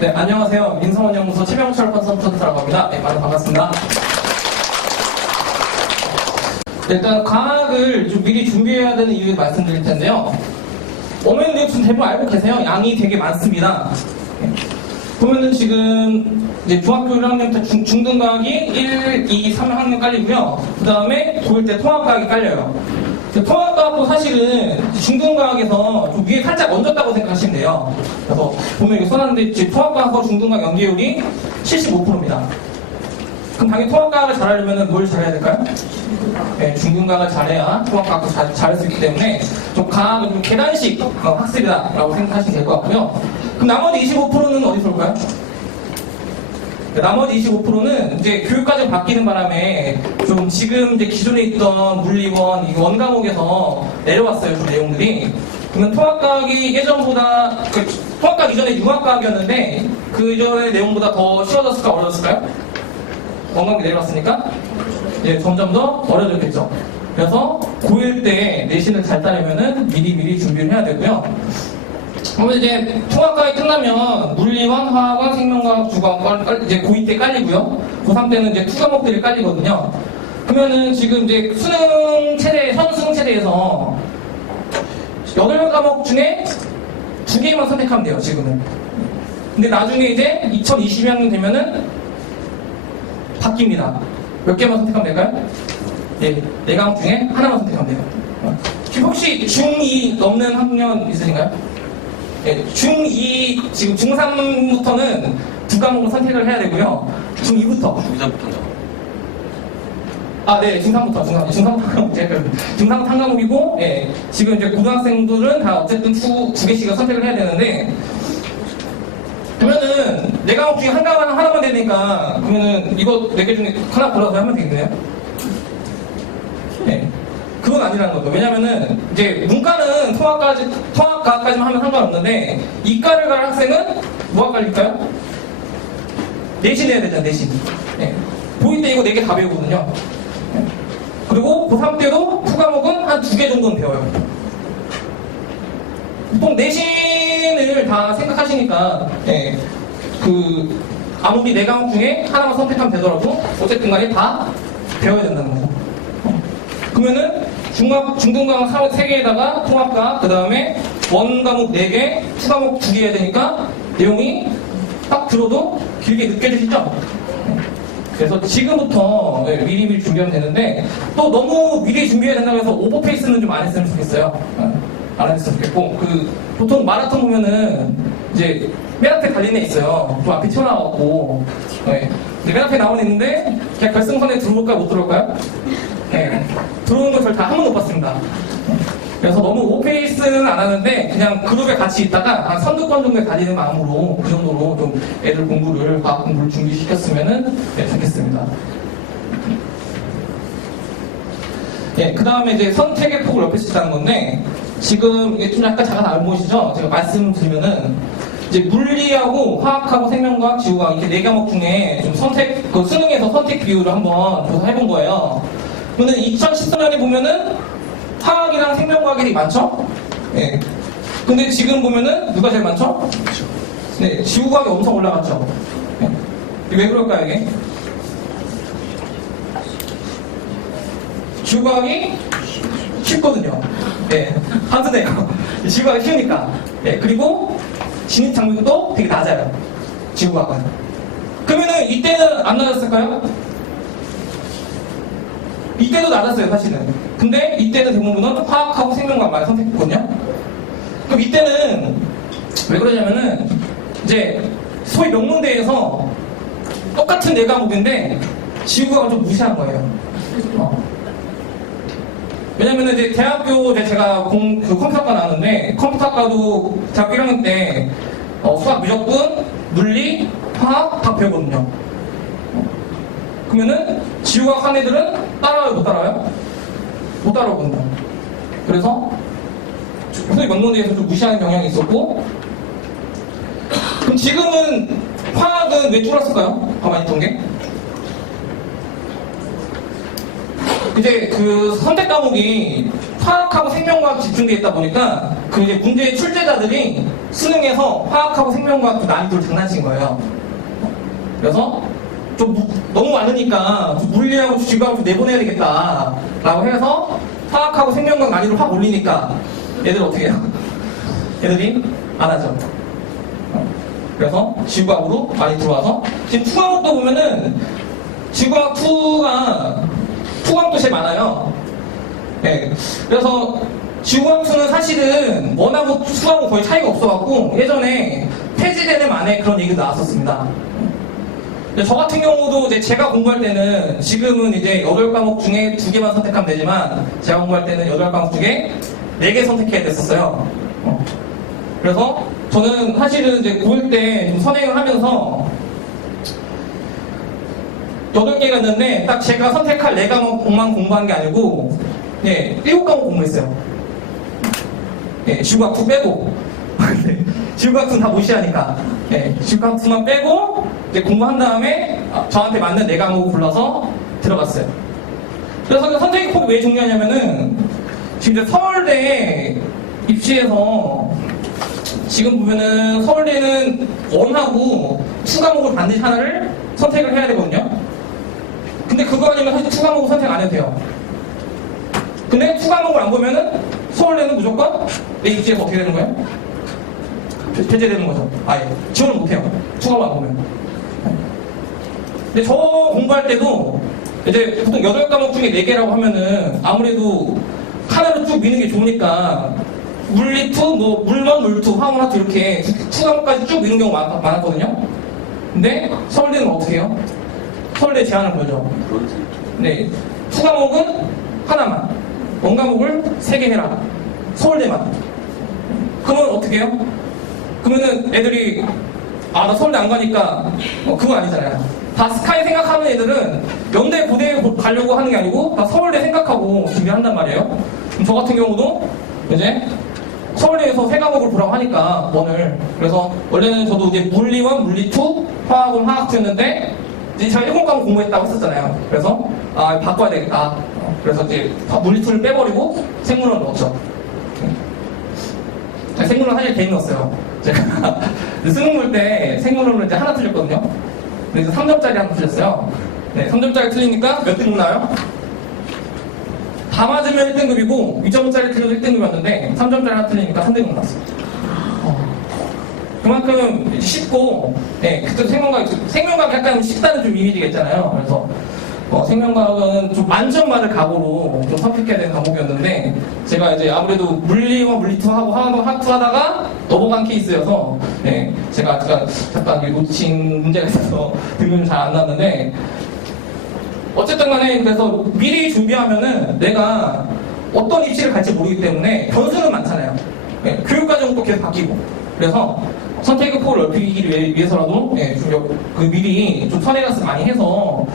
네, 안녕하세요. 민성원연구소 최병철 컨설턴트라고 합니다. 네, 많이 반갑습니다. 일단 과학을 좀 미리 준비해야 되는 이유 말씀드릴 텐데요. 어머님들 지금 대부분 알고 계세요. 양이 되게 많습니다. 보면은 지금 이제 중학교 1학년부터 중등과학이 1, 2, 3학년 깔리고요. 그 다음에 고1 때 통합과학이 깔려요. 통합과학도 사실은 중등과학에서 좀 위에 살짝 얹었다고 생각하시면 돼요. 그래서 보면 이거 써놨는데 통합과학과 중등과학 연계율이 75%입니다. 그럼 당연히 통합과학을 잘하려면 뭘 잘해야 될까요? 네, 중등과학을 잘해야 통합과학도 잘할 수 있기 때문에 좀 과학은 좀 계단식 학습이다라고 생각하시면 될 것 같고요. 그럼 나머지 25%는 어디서 올까요? 나머지 25%는 이제 교육과정 바뀌는 바람에 좀 지금 이제 기존에 있던 물리원, 이 원과목에서 내려왔어요, 좀 내용들이. 그러면 통합과학이 예전보다, 통합과학 이전에 융합과학이었는데 그 이전의 내용보다 더 쉬워졌을까, 어려졌을까요? 원과목이 내려왔으니까 예, 점점 더 어려졌겠죠. 그래서 고1 때 내신을 잘 따려면은 미리 준비를 해야 되고요. 그러면 이제 통합과학이 끝나면 물리원, 화학원, 생명과학, 주관과 이제 고2 때 깔리고요. 고3 때는 이제 투 과목들이 깔리거든요. 그러면은 지금 이제 수능 체대, 현수능 체대에서 8과목 중에 2개만 선택하면 돼요, 지금은. 근데 나중에 이제 2022학년 되면은 바뀝니다. 몇 개만 선택하면 될까요? 네, 4과목 중에 하나만 선택하면 돼요. 혹시 중2 넘는 학년 있으신가요? 네, 중2, 지금 중3부터는 2과목을 선택을 해야 되고요. 중2부터. 중3부터인가? 아, 네, 중3부터. 중3부터 한 과목이고, 예, 지금 이제 고등학생들은 다 어쨌든 두 개씩을 선택을 해야 되는데, 그러면은 4과목 중에 하나만 되니까, 그러면은 이거 4개 중에 하나 골라서 하면 되겠네요? 네. 그건 아니라는 거죠. 왜냐면은, 이제, 문과는 통합과학까지만 하면 상관없는데, 이과를 갈 학생은 뭐가 깔릴까요? 내신 해야 되잖아, 내신. 네. 고2 때 이거 4개 다 배우거든요. 네. 그리고 고3 때도 푸과목은 한 2개 정도는 배워요. 보통 내신을 다 생각하시니까, 네. 아무리 4과목 중에 하나만 선택하면 되더라도, 어쨌든 간에 다 배워야 된다는 거죠. 그러면은 중등과목 3개에다가 통합과학, 그 다음에 원과목 4개, 투과목 2개 해야 되니까 내용이 딱 들어도 길게 느껴지시죠? 그래서 지금부터 미리 준비하면 되는데, 또 너무 미리 준비해야 된다고 해서 오버페이스는 좀 안 했으면 좋겠어요. 안 했으면 좋겠고, 보통 마라톤 보면은 이제 맨 앞에 달린 애 있어요. 그 앞에 튀어나와갖고, 네. 맨 앞에 나온 애인데 그냥 결승선에 들어올까요, 못 들어올까요? 네. 들어오는 걸 저를 다 한 번도 못 봤습니다. 그래서 너무 오페이스는 안 하는데 그냥 그룹에 같이 있다가 한 선두권 정도에 달리는 마음으로 그 정도로 좀 애들 공부를, 과학 공부를 준비시켰으면 좋겠습니다. 예, 그 다음에 이제 선택의 폭을 넓혀주자는 건데, 지금 이게 좀 약간 잠깐 안 보이시죠? 제가 말씀드리면은 이제 물리하고 화학하고 생명과학, 지구과학 이렇게 4과목 중에 좀 선택, 그 수능에서 선택 비율을 한번 조사해본 거예요. 근데 2014년에 보면은 화학이랑 생명과학이 많죠? 예. 근데 지금 보면은 누가 제일 많죠? 네, 지구과학이 엄청 올라갔죠? 예. 왜 그럴까요, 이게? 지구과학이 쉽거든요. 예. 한드네요. 지구과학이 쉬우니까. 예. 그리고 진입 장벽도 되게 낮아요. 지구과학은. 그러면은 이때는 안 낮았을까요? 이때도 낮았어요, 사실은. 근데 이때는 대부분은 화학하고 생명과학 많이 선택했거든요. 그럼 이때는 왜 그러냐면은 이제 소위 명문대에서 똑같은 4과목인데 지구과학을 좀 무시한 거예요. 왜냐면은 이제 대학교 제가 컴퓨터학과 나왔는데, 컴퓨터학과도 대학교 1학년 때 수학 무조건 물리, 화학 다 배우거든요. 그러면은 지구과학 한 애들은 따라와요, 못 따라와요? 못 따라오거든요. 그래서 소위 명문대에서 좀 무시하는 경향이 있었고, 그럼 지금은 화학은 왜 줄었을까요? 가만히 있던 게? 이제 그 선택 과목이 화학하고 생명과학 집중되어 있다 보니까 그 이제 문제의 출제자들이 수능에서 화학하고 생명과학 난이도를 장난친 거예요. 그래서 좀 너무 많으니까 좀 물리하고 지구하고 좀 내보내야 되겠다 라고 해서 화학하고 생명과학 난이도를 확 올리니까 얘들 어떻게 해요? 얘들이 안 하죠. 그래서 지구과학으로 많이 들어와서 지금 투과목도 보면은 지구과학 2과목도 제일 많아요. 네. 그래서 지구과학 2는 사실은 원하고 수하고 거의 차이가 없어갖고 예전에 폐지되는 만에 그런 얘기도 나왔었습니다. 저 같은 경우도 이제 제가 공부할 때는 지금은 이제 8과목 중에 2개만 선택하면 되지만 제가 공부할 때는 8과목 중에 4개 선택해야 됐었어요. 그래서 저는 사실은 이제 고1 때 좀 선행을 하면서 8개가 있는데 딱 제가 선택할 4과목만 공부한 게 아니고 7과목 공부했어요. 지구과학 2 빼고 지구과학 2는 다 무시하니까 지구과학 2만 빼고 이제 공부한 다음에 저한테 맞는 4과목을 골라서 들어갔어요. 그래서 선택의 폭이 왜 중요하냐면은 지금 이제 서울대 입시에서 지금 보면은 서울대는 원하고 2과목을 반드시 하나를 선택을 해야 되거든요. 근데 그거 아니면 사실 2과목을 선택 안 해도 돼요. 근데 2과목을 안 보면은 서울대는 무조건 내 입시에서 어떻게 되는 거예요? 배제되는 거죠. 아예 지원을 못 해요. 2과목 안 보면. 근데 저 공부할 때도 이제 보통 8과목 중에 4개라고 하면은 아무래도 하나로 쭉 미는 게 좋으니까 물리2, 뭐 물만 물2, 화학 1, 이렇게 2과목까지 쭉 미는 경우가 많았거든요. 근데 서울대는 어떻게 해요? 서울대 제한을 걸죠. 네, 2과목은 하나만, 원과목을 3개 해라. 서울대만. 그러면 어떻게 해요? 그러면은 애들이 나 서울대 안 가니까 그건 아니잖아요. 다 스카이 생각하는 애들은 연대 고대에 가려고 하는 게 아니고 다 서울대 생각하고 준비한단 말이에요. 그럼 저 같은 경우도 이제 서울대에서 3과목을 보라고 하니까 원을. 그래서 원래는 저도 이제 물리1, 물리2, 화학은 화학2였는데 이제 제가 7과목 공부했다고 했었잖아요. 그래서 바꿔야 되겠다. 그래서 이제 물리2를 빼버리고 생물을 넣었죠. 생물은 사실 개인 넣었어요. 제가 수능 볼 때 생물을 이제 하나 틀렸거든요. 그래서 3점짜리 하나 틀렸어요. 네, 3점짜리 틀리니까 몇 등급 나와요? 다 맞으면 1등급이고 2점짜리 틀려도 1등급이었는데 3점짜리 하나 틀리니까 3등급 나왔어요. 그만큼 쉽고, 예, 그때 생명과학이 약간 쉽다는 좀 이미지가 있잖아요. 그래서 생명과학은 좀 만점받을 각오로 좀 선택해야 되는 과목이었는데, 제가 이제 아무래도 물리와 물리2 하고 학투 하다가 넘어간 케이스여서, 예, 제가 잠깐 놓친 문제가 있어서 등급이 잘 안 났는데, 어쨌든 간에 그래서 미리 준비하면은 내가 어떤 입시를 갈지 모르기 때문에 변수는 많잖아요. 예, 교육과정도 계속 바뀌고. 그래서 선택의 폭을 넓히기 위해서라도 예, 미리 좀 선행학습 많이 해서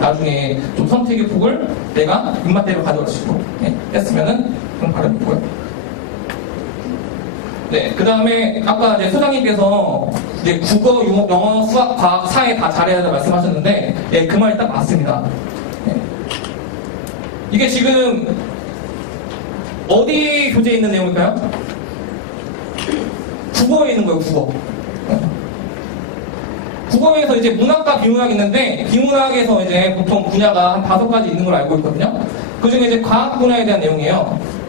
나중에 좀 선택의 폭을 내가 입맛대로 가져갈 수 있도록 했으면은 그런 바람이 있고요. 네, 그 다음에 아까 이제 소장님께서 이제 국어, 영어, 수학, 과학, 사회 다 잘해야 된다 말씀하셨는데, 예, 그 말이 딱 맞습니다. 예. 이게 지금 어디 교재에 있는 내용일까요? 국어에 있는 거예요, 국어. 예. 국어에서 이제 문학과 비문학이 있는데, 비문학에서 이제 보통 분야가 한 5가지 있는 걸 알고 있거든요. 그 중에 이제 과학 분야에 대한 내용이에요.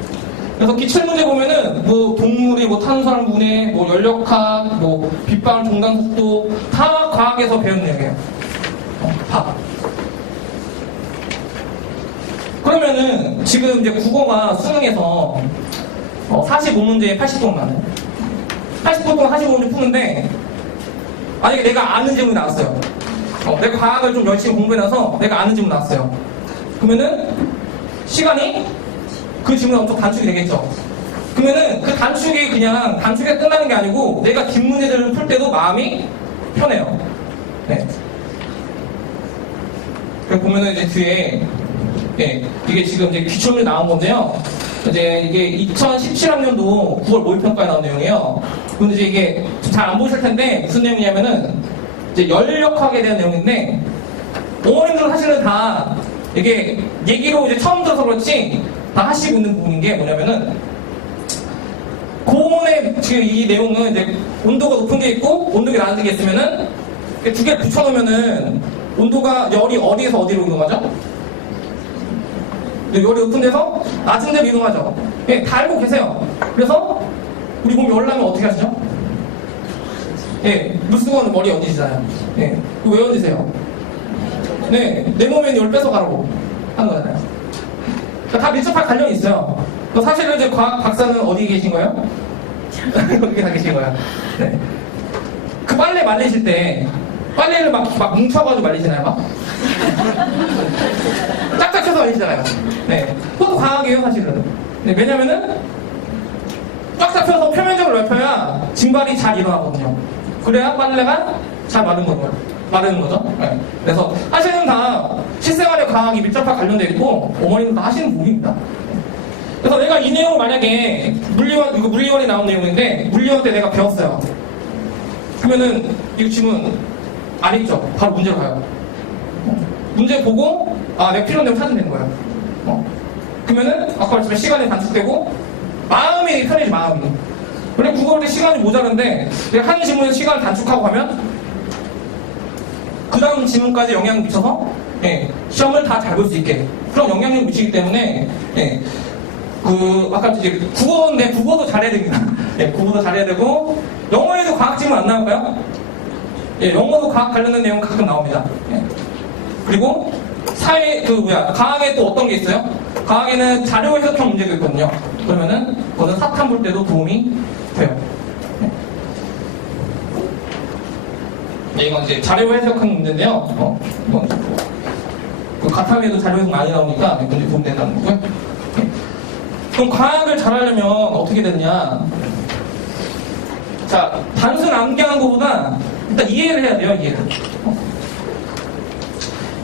그래서 기출문제 보면은 뭐 동물의 뭐 탄소화물 분해, 뭐 연력학, 뭐 빛방울 종강 속도 다 과학에서 배운 내용이에요. 다. 그러면은 지금 이제 국어가 수능에서 45문제에 80점 나와요. 80분 동안 45문제 푸는데 만약에 내가 아는 질문이 나왔어요. 내가 과학을 좀 열심히 공부해놔서 내가 아는 질문 나왔어요. 그러면은 시간이 그 질문이 엄청 단축이 되겠죠. 그러면은 그 단축이 그냥 단축이 끝나는 게 아니고 내가 뒷문제들을 풀 때도 마음이 편해요. 네. 그래서 보면은 이제 뒤에 예, 이게 지금 이제 기출문제 나온 건데요. 이제 이게 2017학년도 9월 모의평가에 나온 내용이에요. 근데 이제 이게 잘 안 보실 텐데 무슨 내용이냐면은 이제 연력학에 대한 내용인데 어머님들은 사실은 다 이게 얘기로 이제 처음 들어서 그렇지 다 하시고 있는 부분인 게 뭐냐면은 고온에 지금 이 내용은 이제 온도가 높은 게 있고 온도가 낮은 게 있으면은 두 개를 붙여놓으면은 온도가 열이 어디에서 어디로 이동하죠? 열이 높은 데서 낮은 데로 이동하죠. 예, 다 알고 계세요. 그래서 우리 몸이 열 나면 어떻게 하시죠? 예, 물수건 머리 얹으시잖아요. 예, 왜 얹으세요? 네, 내 몸에 열 뺏어가라고 하는 거잖아요. 다 밀접한 관련이 있어요. 사실은 이제 과학 박사는 어디 계신 거예요? 여기 다 계신 거예요. 네. 그 빨래 말리실 때 빨래를 막 뭉쳐가지고 말리시나요? 막? 짝짝 쳐서 말리시잖아요. 네. 그것도 과학이에요, 사실은. 네, 왜냐면은 짝짝 펴서 표면적으로 넓혀야 증발이 잘 일어나거든요. 그래야 빨래가 잘 마르는 거죠. 네. 그래서 사실은 다 실생활의 과학이 밀접하게 관련되어 있고 어머님도 다 하시는 부분입니다. 그래서 내가 이 내용을 만약에 이거 물리원에 나온 내용인데 물리원 때 내가 배웠어요. 그러면은 이거 질문 안 했죠. 바로 문제로 가요. 문제 보고 내가 필요한 내용 찾으면 되는 거예요. 그러면은 아까 말씀드린 시간이 단축되고 마음이 편해지 마음이. 근데 국어 할 때 시간이 모자른데 내가 한 질문에서 시간을 단축하고 가면 그 다음 질문까지 영향을 미쳐서 예, 시험을 다 잘 볼 수 있게 그런 영향력을 미치기 때문에 예, 아까 이제 국어인데 국어도 잘해야 됩니다. 예, 국어도 잘해야 되고 영어에도 과학 질문 안 나올까요? 예, 영어도 과학 관련된 내용 가끔 나옵니다. 예. 그리고 과학에 또 어떤 게 있어요? 과학에는 자료 해석형 문제도 있거든요. 그러면은 그거는 사탐 볼 때도 도움이 돼요. 네, 이건 이제 자료 해석형 문제인데요. 이건 그 가탐에도 자료 해석 많이 나오니까 문제 도움 된다는 거고요. 그럼 과학을 잘하려면 어떻게 되느냐? 자, 단순 암기하는 것보다 일단 이해를 해야 돼요, 이해를.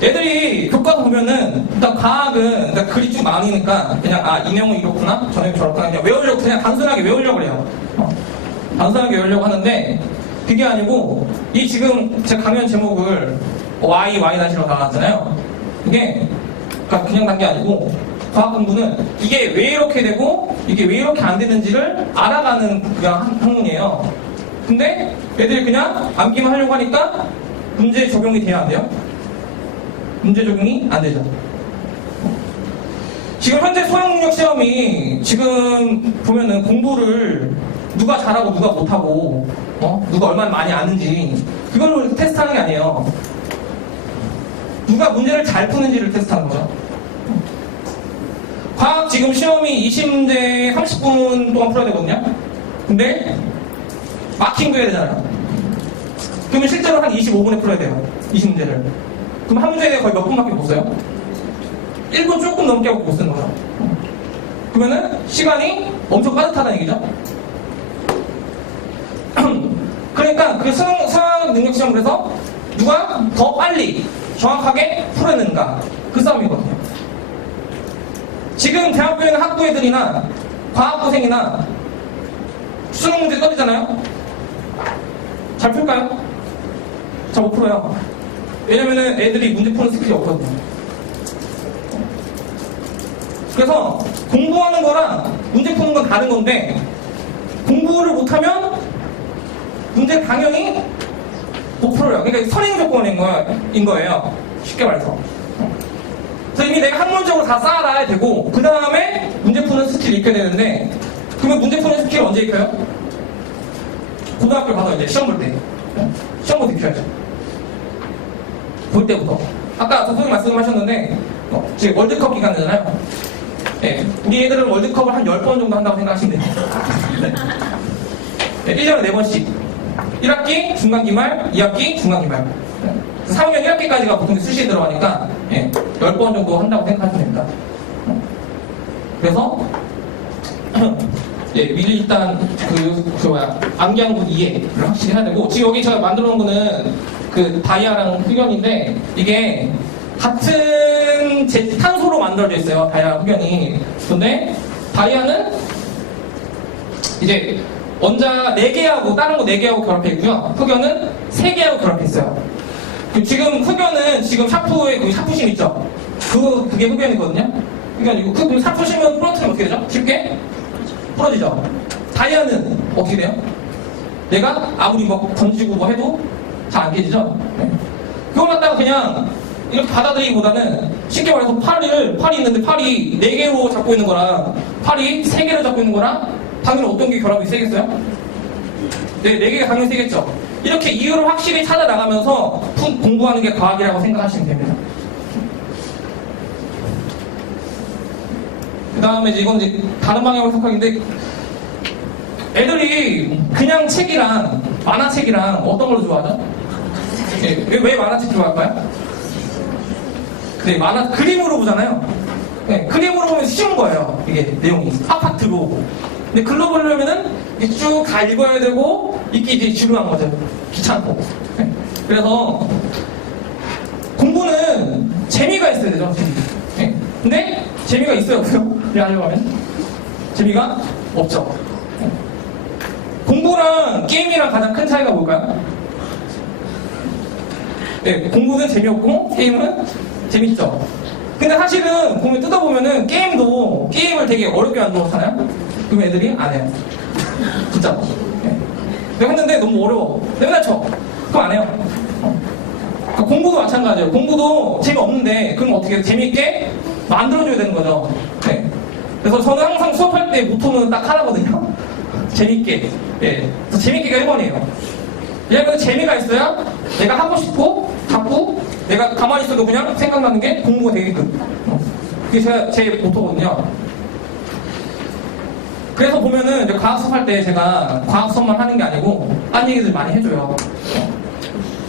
애들이 교과서 보면은 일단 과학은 일단 글이 좀 많으니까 그냥 이 내용은 이렇구나, 저 내용은 저렇구나 그냥 외우려고 그냥 단순하게 외우려고 해요. 단순하게 외우려고 하는데 그게 아니고 이 지금 제 강연 제목을 Y-Y로 나왔잖아요. 이게 그러니까 그냥 단 게 아니고 과학 공부는 이게 왜 이렇게 되고 이게 왜 이렇게 안 되는지를 알아가는 그냥 학문이에요. 근데 애들이 그냥 암기만 하려고 하니까 문제 적용이 돼야 안 돼요? 문제 적용이 안 되죠. 지금 현재 소형능력 시험이 지금 보면은 공부를 누가 잘하고 누가 못하고 누가 얼마나 많이 아는지 그걸로 테스트하는 게 아니에요. 누가 문제를 잘 푸는지를 테스트하는 거죠. 과학 지금 시험이 20문제 30분 동안 풀어야 되거든요. 근데 마킹도 해야 되잖아요. 그러면 실제로 한 25분에 풀어야 돼요. 20문제를. 그럼 한 문제에 거의 몇 분밖에 못 써요? 1분 조금 넘게 하고 못 쓰는 거죠. 그러면은 시간이 엄청 빠듯하다는 얘기죠. 그러니까 그 수학 능력 시험 그래서 누가 더 빨리 정확하게 풀어내는가 그 싸움이거든요. 지금 대학교에 있는 학부 애들이나 과학고생이나 수능 문제 떠지잖아요. 잘 풀까요? 잘 못 풀어요. 왜냐면은 애들이 문제 푸는 스킬이 없거든요. 그래서 공부하는 거랑 문제 푸는 건 다른 건데 공부를 못하면 문제 당연히 못 풀어요. 그러니까 선행 조건인 거예요. 쉽게 말해서. 그래서 이미 내가 학문적으로 다 쌓아놔야 되고 그 다음에 문제 푸는 스킬을 익혀야 되는데 그러면 문제 푸는 스킬 언제 익혀요? 고등학교 가서 이제 시험 볼 때. 시험부터 익혀야죠. 볼 때부터. 아까 선생님 말씀하셨는데 지금 월드컵 기간이잖아요. 네, 우리 애들은 월드컵을 한 10번 정도 한다고 생각하시면 돼요. 네, 1년에 4번씩. 1학기 중간기말, 2학기 중간기말. 3학년 1학기까지가 보통 수시에 들어가니까 10번 정도 한다고 생각하시면 됩니다. 그래서 미리 일단 암기하는 이해를 확실히 해야 되고 지금 여기 제가 만들어 놓은 거는 그 다이아랑 흑연인데 이게 같은 탄소로 만들어져 있어요. 다이아랑 흑연이. 근데 다이아는 이제 원자 4개하고 다른 거 4개하고 결합해 있고요. 흑연은 3개하고 결합해 있어요. 지금 흑연은 지금 샤프에 그 샤프심 있죠? 그게 흑연이거든요. 흑연이고 그 샤프심은 부러뜨리면 어떻게 되죠? 쉽게 부러지죠. 다이아는 어떻게 돼요? 내가 아무리 뭐 던지고 뭐 해도 잘 안 깨지죠. 그걸 갖다가 그냥 이렇게 받아들이기보다는 쉽게 말해서 팔이 있는데 팔이 4개로 잡고 있는 거랑 팔이 3개로 잡고 있는 거랑 당연히 어떤 게 결합이 세겠어요? 네, 4개가 당연히 세겠죠. 이렇게 이유를 확실히 찾아 나가면서 공부하는 게 과학이라고 생각하시면 됩니다. 그 다음에 이건 이제 다른 방향으로 해석하기인데 애들이 그냥 책이랑 만화책이랑 어떤 걸 좋아하죠? 네, 왜 만화책 좋아할까요? 네, 만화 그림으로 보잖아요. 네, 그림으로 보면 쉬운 거예요. 이게 내용이 팍팍 들어오고. 근데 글로 보려면은 쭉 다 읽어야 되고 읽기 이제 지루한 거죠. 귀찮고. 네. 그래서 공부는 재미가 있어야 되죠. 네. 근데 재미가 있어요, 없어요? 우리 하려고 하면 재미가 없죠. 네. 공부랑 게임이랑 가장 큰 차이가 뭘까요? 네, 공부는 재미없고 게임은 재밌죠. 근데 사실은 보면 뜯어보면은 게임을 되게 어렵게 만들었잖아요. 그럼 애들이 안 해요. 진짜. 네. 내가 했는데 너무 어려워. 맨날 쳐. 그럼 안 해요. 그러니까 공부도 마찬가지예요. 공부도 재미없는데 그럼 어떻게 해요? 재미있게 만들어줘야 되는 거죠. 네. 그래서 저는 항상 수업할 때 모토는 딱 하나거든요. 재미있게. 네. 그래서 재미있게가 1번이에요. 왜냐면 재미가 있어야 내가 하고 싶고 자꾸 내가 가만히 있어도 그냥 생각나는 게 공부가 되게끔. 그게 제 모토거든요. 그래서 보면은 이제 과학 수업할 때 제가 과학 수업만 하는 게 아니고 딴 얘기들 많이 해줘요.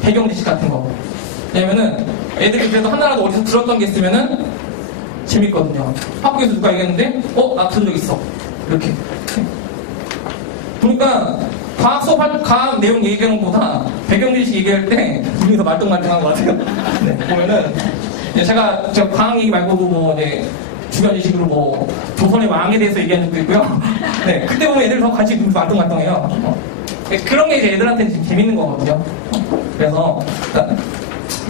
배경 지식 같은 거. 왜냐면은 애들이 그래도 하나라도 어디서 들었던 게 있으면은 재밌거든요. 학교에서 누가 얘기했는데 나 들은 적 있어. 이렇게. 그러니까 과학 내용 얘기하는 것보다 배경 지식 얘기할 때 우리 더 말똥말똥한 것 같아요. 네, 보면은 제가 과학 얘기 말고도 뭐 주변 지식으로 뭐 조선의 왕에 대해서 얘기한 적도 있고요. 네, 그때 보면 애들 더 관심이 말똥말똥해요. 그런 게 이제 애들한테는 지금 재밌는 거거든요. 그래서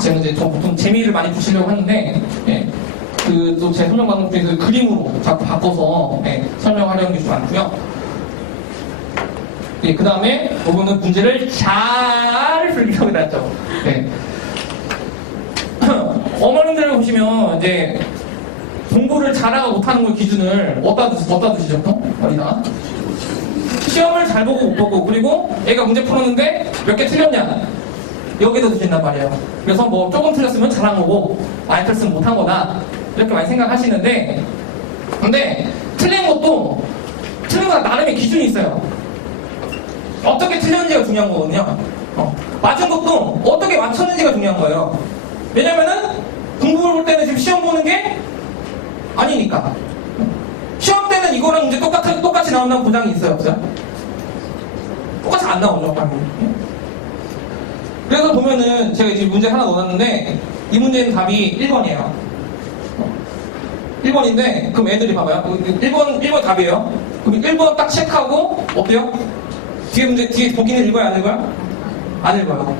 제가 이제 보통 재미를 많이 주시려고 하는데 또 제 설명 방송 중에서 그림으로 자꾸 바꿔서 설명하려는 게 좀 많고요. 그 다음에 이거는 문제를 잘 풀기로 했죠. 네. 어머님들 보시면 이제 공부를 잘하고 못하는 걸 기준을 어디다 두시죠? 어디다? 시험을 잘 보고 못 보고, 그리고 애가 문제 풀었는데 몇 개 틀렸냐, 여기도 늦는단 말이에요. 그래서 뭐 조금 틀렸으면 잘한 거고 많이 틀렸으면 못한 거다, 이렇게 많이 생각하시는데, 근데 틀린 것도 틀린 거 나름의 기준이 있어요. 어떻게 틀렸는지가 중요한 거거든요. 맞은 것도 어떻게 맞췄는지가 중요한 거예요. 왜냐면은 공부를 볼 때는 지금 시험 보는 게 아니니까. 시험 때는 이거랑 문제 똑같이 나온다는 보장이 있어요, 없어요? 똑같이 안 나오죠, 당연히. 그래서 보면은 제가 이제 문제 하나 넣어놨는데, 이 문제는 답이 1번이에요. 1번인데, 그럼 애들이 봐봐요. 1번 답이에요. 그럼 1번 딱 체크하고, 어때요? 뒤에 보기는 읽어요, 안 읽어요? 안 읽어요.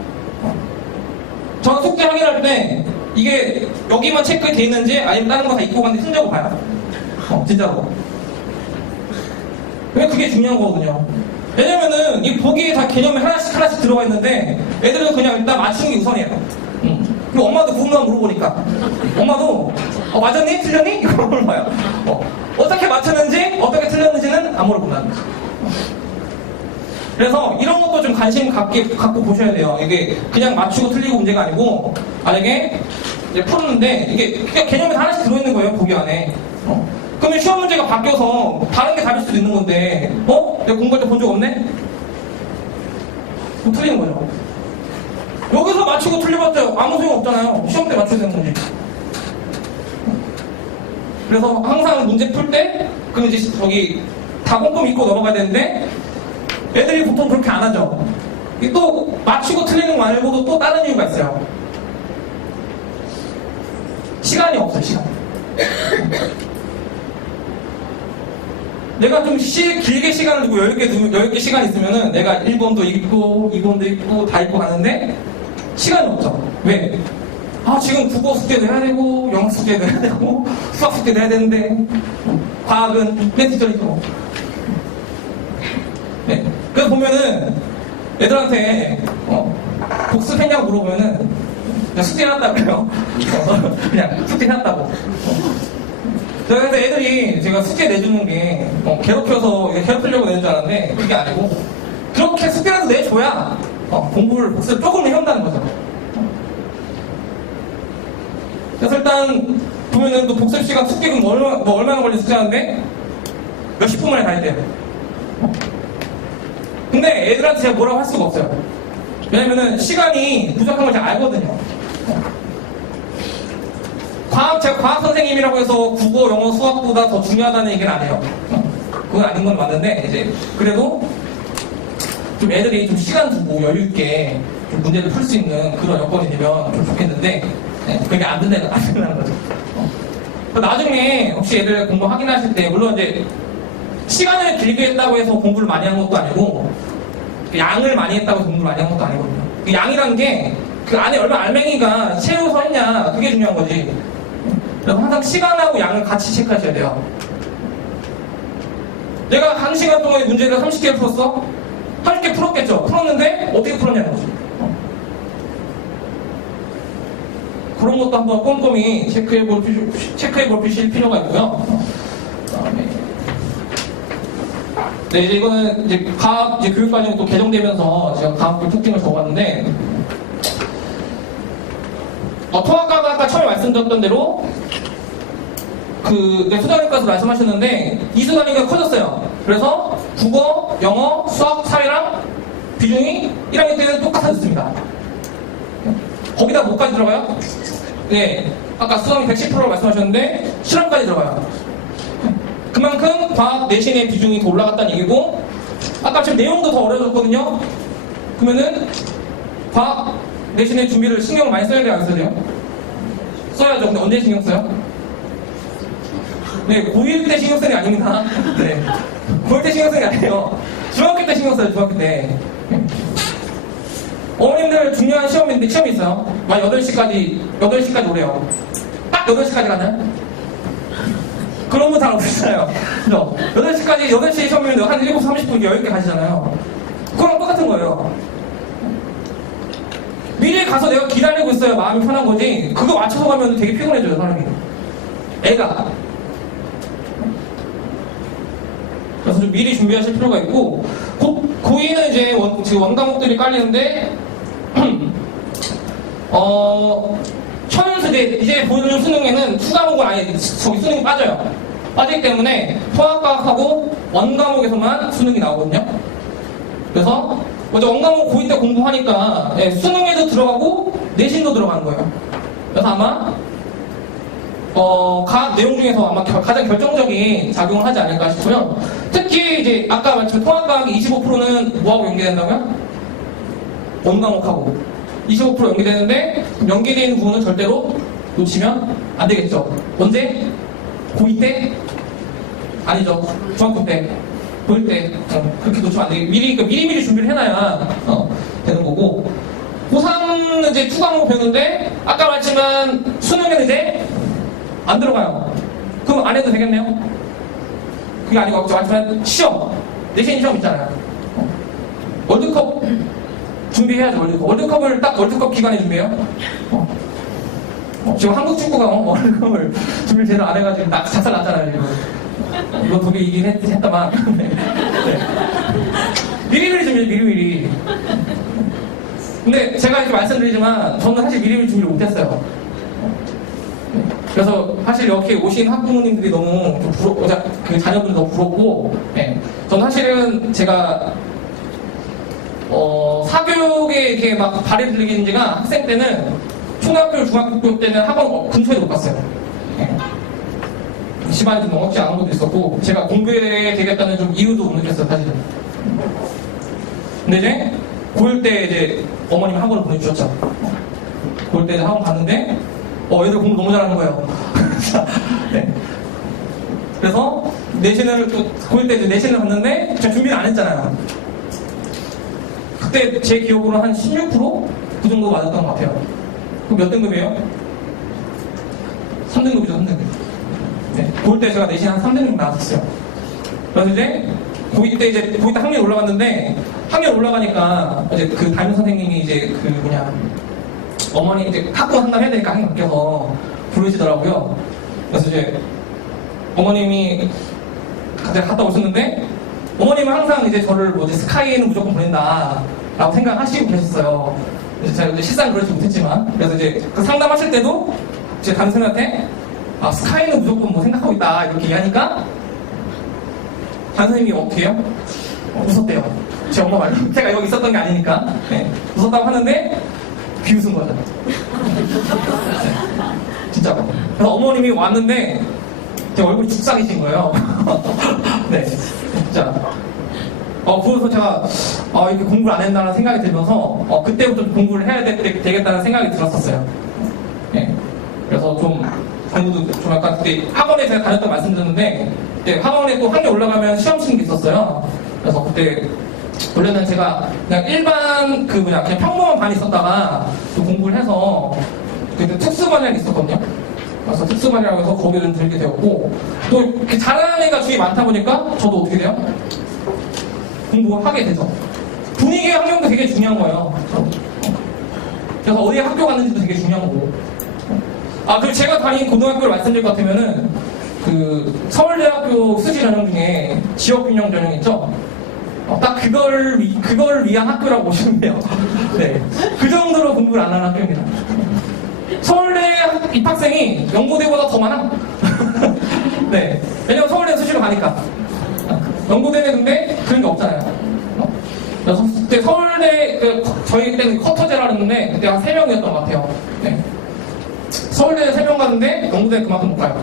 저는 숙제 확인할 때, 이게 여기만 체크돼 있는지, 아니면 다른 거 다 잊고 갔는지 흔적을 봐요. 진짜로. 왜 그게 중요한 거거든요. 왜냐면은 이 보기에 다 개념이 하나씩 들어가 있는데 애들은 그냥 일단 맞추는 게 우선이에요. 그리고 엄마도 궁금한 물어보니까 엄마도 맞았니? 틀렸니? 이걸 물어봐요. 어떻게 맞췄는지 어떻게 틀렸는지는 안 물어본다는 거죠. 그래서 이런 것도 좀 관심 갖고 보셔야 돼요. 이게 그냥 맞추고 틀리고 문제가 아니고, 만약에 이제 풀었는데 이게 그냥 개념이 다 하나씩 들어있는 거예요, 보기 안에. 그러면 시험 문제가 바뀌어서 다른 게 답일 수도 있는 건데, 내가 공부할 때 본 적 없네? 그럼 틀리는 거죠. 여기서 맞추고 틀려봤자 아무 소용 없잖아요. 시험 때 맞춰야 되는 거지. 그래서 항상 문제 풀 때, 그럼 이제 저기 다 꼼꼼히 읽고 넘어가야 되는데, 애들이 보통 그렇게 안 하죠. 또 맞추고 틀리는 거 말고도 또 다른 이유가 있어요. 시간이 없어요, 시간. 내가 좀 길게 시간을 두고 여유있게 시간 있으면은 내가 1번도 읽고 2번도 읽고 다 읽고 가는데 시간이 없죠. 왜? 지금 국어 숙제도 해야 되고 영어 숙제도 해야 되고 수학 숙제도 해야 되는데 과학은 맨 뒷전이고. 네. 그래서 보면은 애들한테 복습했냐고 물어보면은 그냥 숙제해놨다고 그래요. 그냥 숙제해놨다고. 그래서 애들이 제가 숙제 내주는 게 괴롭혀서 괴롭히려고 내는 줄 알았는데 그게 아니고, 그렇게 숙제라도 내줘야 공부를 복습 조금 해온다는 거죠. 그래서 일단 보면은 또 복습 시간 숙제금 얼마나 걸린 숙제하는데 몇십 분 만에 다 했대요. 근데 애들한테 제가 뭐라고 할 수가 없어요. 왜냐면은 시간이 부족한 걸 제가 알거든요. 제가 과학 선생님이라고 해서 국어, 영어, 수학보다 더 중요하다는 얘기는 안 해요. 그건 아닌 건 맞는데, 이제, 그래도 좀 애들이 좀 시간 두고 여유있게 좀 문제를 풀 수 있는 그런 여건이 되면 좀 좋겠는데, 그게 안 된다는 거죠. 나중에 혹시 애들 공부 확인하실 때, 물론 이제 시간을 길게 했다고 해서 공부를 많이 한 것도 아니고, 양을 많이 했다고 해서 공부를 많이 한 것도 아니거든요. 그 양이란 게 그 안에 얼마 알맹이가 채워서 있냐, 그게 중요한 거지. 그래서 항상 시간하고 양을 같이 체크하셔야 돼요. 내가 1시간 동안에 문제를 30개 풀었어? 30개 풀었겠죠? 풀었는데 어떻게 풀었냐는 거죠. 그런 것도 한번 꼼꼼히 체크해볼 필요가 있고요. 네, 이제 이거는 이제 과학 교육과정이 또 개정되면서 제가 과학교 특징을 적어봤는데, 통합과가 아까 처음에 말씀드렸던 대로 수단위과에서 말씀하셨는데 이수단위가 커졌어요. 그래서 국어, 영어, 수학, 사회랑 비중이 1학년 때는 똑같아졌습니다. 거기다 뭐까지 들어가요? 네, 아까 수학이 110%라고 말씀하셨는데 실험까지 들어가요. 그만큼 과학 내신의 비중이 더 올라갔다는 얘기고, 아까 지금 내용도 더 어려워졌거든요. 그러면은 과학 내신의 준비를 신경을 많이 써야 돼요, 안 써야 돼요? 써야죠. 근데 언제 신경 써요? 네, 고1 때 신경 쓰는 게 아닙니다. 네, 고1 때 신경 쓰는 게 아니에요. 중학교 때 신경 써요, 중학교 때. 어머님들 중요한 시험이 있어요. 만 8시까지 오래요. 딱 8시까지 가나요? 그런 분 잘 없으시잖아요. 그죠? 8시 시험이면 한 7시 30분 여유있게 가시잖아요. 그거랑 똑같은 거예요. 미리 가서 내가 기다리고 있어야 마음이 편한 거지, 그거 맞춰서 가면 되게 피곤해져요, 사람이. 애가. 그래서 좀 미리 준비하실 필요가 있고, 고2는 이제 지금 원과목들이 깔리는데, 천연수제, 이제 보여주는 수능에는 수과목은 아예 저기 수능이 빠져요. 빠지기 때문에 통합과학하고 원과목에서만 수능이 나오거든요. 그래서 먼저 원과목 고2 때 공부하니까 예, 수능에도 들어가고 내신도 들어가는 거예요. 그래서 아마 각 내용 중에서 아마 가장 결정적인 작용을 하지 않을까 싶고요. 특히 이제 아까 말씀 통합과학이 25%는 뭐하고 연계된다고요? 원과목하고 25% 연계되는데 연계되는 부분은 절대로 놓치면 안 되겠죠. 언제? 고2 때? 아니죠. 중학교 때, 고1 때 그렇게 놓치면 안 되겠고 미리 준비를 해놔야 되는 거고. 고3은 이제 투과목 배우는데 아까 말했지만 수능에는 이제 안 들어가요. 그럼 안 해도 되겠네요. 그게 아니고 아까 말했지만 시험, 내신 시험 있잖아요. 월드컵 준비해야죠. 월드컵을 딱 월드컵 기간에 준비해요. 지금 한국 축구가 월드컵을 준비를 제대로 안 해가지고 작살 났잖아요. 지금. 이거 독일 이긴 했다만. 네. 미리미리 준비, 미리미리. 근데 제가 이렇게 말씀드리지만 저는 사실 미리미리 준비를 못했어요. 그래서 사실 이렇게 오신 학부모님들이 너무 그 자녀분들 너무 부럽고, 네. 저는 사실은 제가 사교육에 이렇게 막 발이 들리는 지가 학생 때는 초등학교, 중학교 때는 학원 근처에도 못 갔어요. 네. 집안이 좀 넉넉지 않은 것도 있었고, 제가 공부해야 되겠다는 좀 이유도 못 느꼈어요, 사실은. 근데 이제 고1 때 이제 어머님이 학원을 보내주셨죠. 고1 때 학원 갔는데, 애들 공부 너무 잘하는 거예요. 네. 그래서 내신을 또 고1 때 이제 내신을 갔는데, 제가 준비를 안 했잖아요. 그때 제 기억으로 한 16%? 그 정도 맞았던 것 같아요. 그럼 몇 등급이에요? 3등급이죠, 3등급. 네. 고1 때 제가 내신 한 3등급 나왔었어요. 그래서 이제 고2 때 학년이 올라갔는데, 학년 올라가니까 이제 그 담임 선생님이 이제 어머니 이제 학교 상담해야 되니까 학년 바뀌어서 부르시더라고요. 그래서 이제 어머님이 갑자기 갔다 오셨는데, 어머님은 항상 이제 저를 스카이에는 무조건 보낸다라고 생각하시고 계셨어요. 제가 이제 실상 그러지 못했지만, 그래서 이제 그 상담하실 때도 제 담임 선생님한테 스카이는 무조건 생각하고 있다 이렇게 얘기하니까 담임 선생님이 어떻게 해요? 웃었대요. 제 엄마 말로. 제가 여기 있었던 게 아니니까. 네. 웃었다고 하는데 비웃은 거죠. 네. 진짜로. 그래서 어머님이 왔는데 제 얼굴이 죽상이신 거예요. 네. 진짜. 그래서 제가 이렇게 공부를 안 했다는 생각이 들면서 그때부터 공부를 해야 되겠다는 생각이 들었었어요. 네. 그래서 공부도 좀 약간 그때 학원에 제가 다녔던 말씀드렸는데, 그때 학원에 또 학년 올라가면 시험 치는 게 있었어요. 그래서 그때 원래는 제가 그냥 일반 그냥 평범한 반이 있었다가 또 공부를 해서 그때 특수반이 있었거든요. 그래서 특수반이라고 해서 거기를 좀 들게 되었고, 또 이렇게 잘하는 애가 주위에 많다 보니까 저도 어떻게 돼요? 공부하게 되죠. 분위기의 환경도 되게 중요한 거예요. 그래서 어디에 학교 갔는지도 되게 중요한 거고. 그리고 제가 다닌 고등학교를 말씀드릴 것 같으면은 서울대학교 수시 전형 중에 지역균형 전형 있죠? 딱 그걸 위한 학교라고 보시면 돼요. 네. 그 정도로 공부를 안 하는 학교입니다. 서울대 입학생이 연고대보다 더 많아. 네. 왜냐면 서울대 수시로 가니까. 연고대는 근데 그런 게 없잖아요. 그래서 그때 서울대, 저희 때는 커터제라 그랬는데, 그때 한 3명이었던 것 같아요. 네. 서울대는 3명 갔는데, 연고대는 그만큼 못 가요.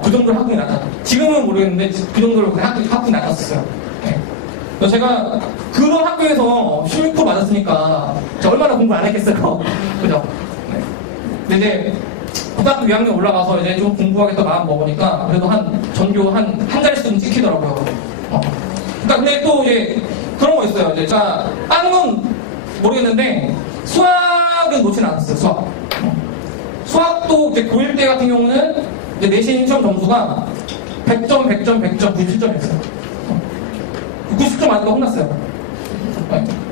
그 정도로 학군이 낮아요. 지금은 모르겠는데, 그 정도로 학군이 낮았어요. 네. 그래서 제가 그런 학교에서 16% 맞았으니까, 제가 얼마나 공부 안 했겠어요. 그죠? 네. 근데 이제, 고등학교 2학년 올라가서 이제 좀 공부하겠다 마음 먹으니까, 그래도 전교 한 자릿수는 찍히더라고요. 그러니까 근데 또 이제, 그런 거 있어요. 이제 제가 다른 건 모르겠는데 수학은 놓지는 않았어요. 수학도 이제 고1 때 같은 경우는 이제 내신 시험 점수가 100점, 100점, 100점, 97점이었어요. 90점 맞으니까 혼났어요.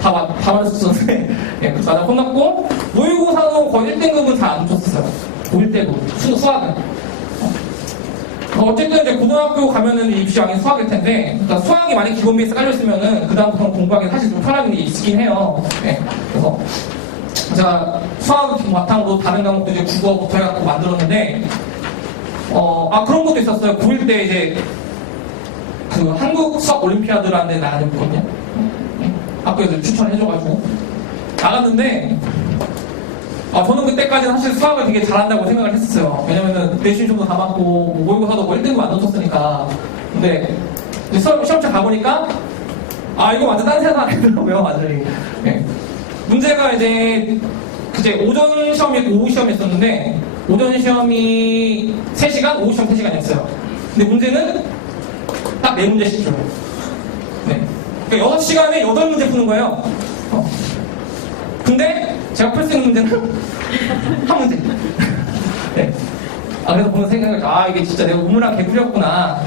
다 맞았었는데, 네, 맞아 혼났고, 모의고사도 거의 1등급은 잘 안 줬었어요. 고1 때도 수학은. 어쨌든 이제 고등학교 가면은 입시 양이 수학일 텐데, 그러니까 수학이 만약 기본 베이스 깔려있으면은 그다음부터는 공부하기 사실 좀 편하게 있긴 해요. 네. 그래서 제가 수학 바탕으로 다른 과목도 이제 국어부터 해갖고 만들었는데, 그런 것도 있었어요. 9일 때 이제 그 한국 수학 올림피아드라는 데 나가거든요. 학교에서 추천해줘가지고 나갔는데, 저는 그때까지는 사실 수학을 되게 잘한다고 생각을 했었어요. 왜냐면은 내신 좀더 다 맞고 뭐 모의고사도 뭐 1등도 안 넣었으니까. 근데 이제 시험장 가보니까 이거 완전 딴 세상이더라고요, 완전히. 네. 문제가 이제 오전 시험이 있고 오후 시험이 있었는데, 오전 시험이 3시간, 오후 시험 3시간이었어요. 근데 문제는 딱 4문제씩 줘요. 네. 그러니까 6시간에 8문제 푸는 거예요. 근데 제가 풀 수 있는 문제는 한 문제. 네. 그래서 보는 생각을, 이게 진짜 내가 우물안 개구리였구나.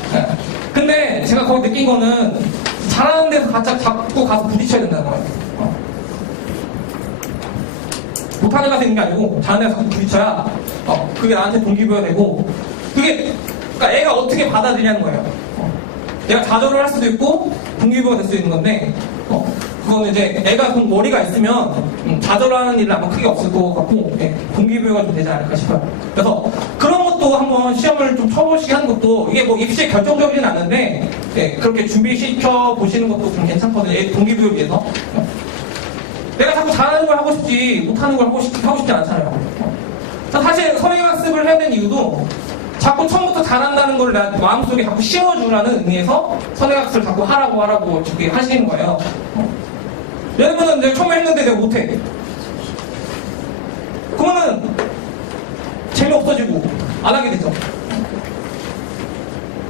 근데 제가 거기 느낀 거는 잘하는 데서 자꾸 가서 부딪혀야 된다는 거예요. 못하는 데서 있는 게 아니고 잘하는 데서 자꾸 부딪혀야 그게 나한테 동기부여가 되고, 그게 그러니까 애가 어떻게 받아들이냐는 거예요. 내가 좌절을 할 수도 있고 동기부여가 될 수 있는 건데, 그거는 이제 애가 좀 머리가 있으면 좌절하는 일은 아마 크게 없을 것 같고, 동기부여가 좀 되지 않을까 싶어요. 그래서 그런 것도 한번 시험을 좀 쳐보시게 하는 것도, 이게 뭐 입시에 결정적이진 않은데 그렇게 준비시켜 보시는 것도 좀 괜찮거든요. 애 동기부여 위해서. 내가 자꾸 잘하는 걸 하고 싶지 못하는 걸 하고 싶지 않잖아요. 사실 선행학습을 해야 되는 이유도 자꾸 처음부터 잘한다는 걸 마음속에 자꾸 씌워주라는 의미에서 선행학습을 자꾸 하라고 저렇게 하시는 거예요. 예를 들면 내가 처음에 했는데 내가 못해. 그러면은 재미없어지고 안 하게 되죠.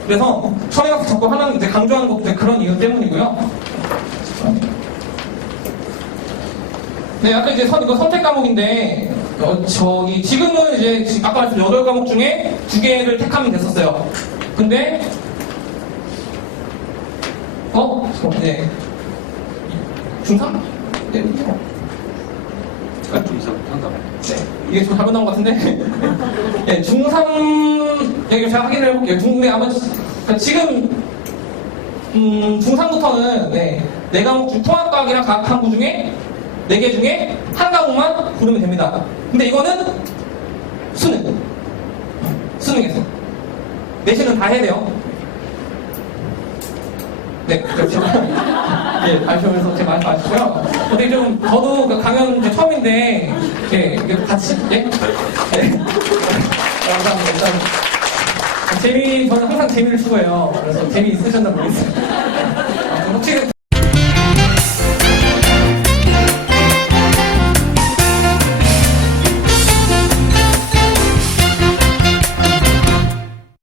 그래서 선행학습 자꾸 하는, 이제 강조하는 것도 그런 이유 때문이고요. 네, 아까 이제 이거 선택 과목인데, 지금은 이제 아까 말씀 8과목 중에 2개를 택하면 됐었어요. 근데, 네. 중3? 네, 중3부터 한다고. 네. 이게 좀 잘못 나온 것 같은데. 네, 중3, 여기 제가 확인을 해볼게요. 그러니까 지금, 중3부터는, 네 4과목 중 통합과학이랑 과학탐구 중에 4개 중에 한 과목만 고르면 됩니다. 근데 이거는 수능에서. 내신은 다 해야 돼요. 네, 제가 발표해서 제 말씀 아시고요. 근데 좀 저도 그 강연 이제 처음인데, 이게 같이, 감사합니다. 저는 항상 재미를 추구해요. 그래서 재미 있으셨나 모르겠어요.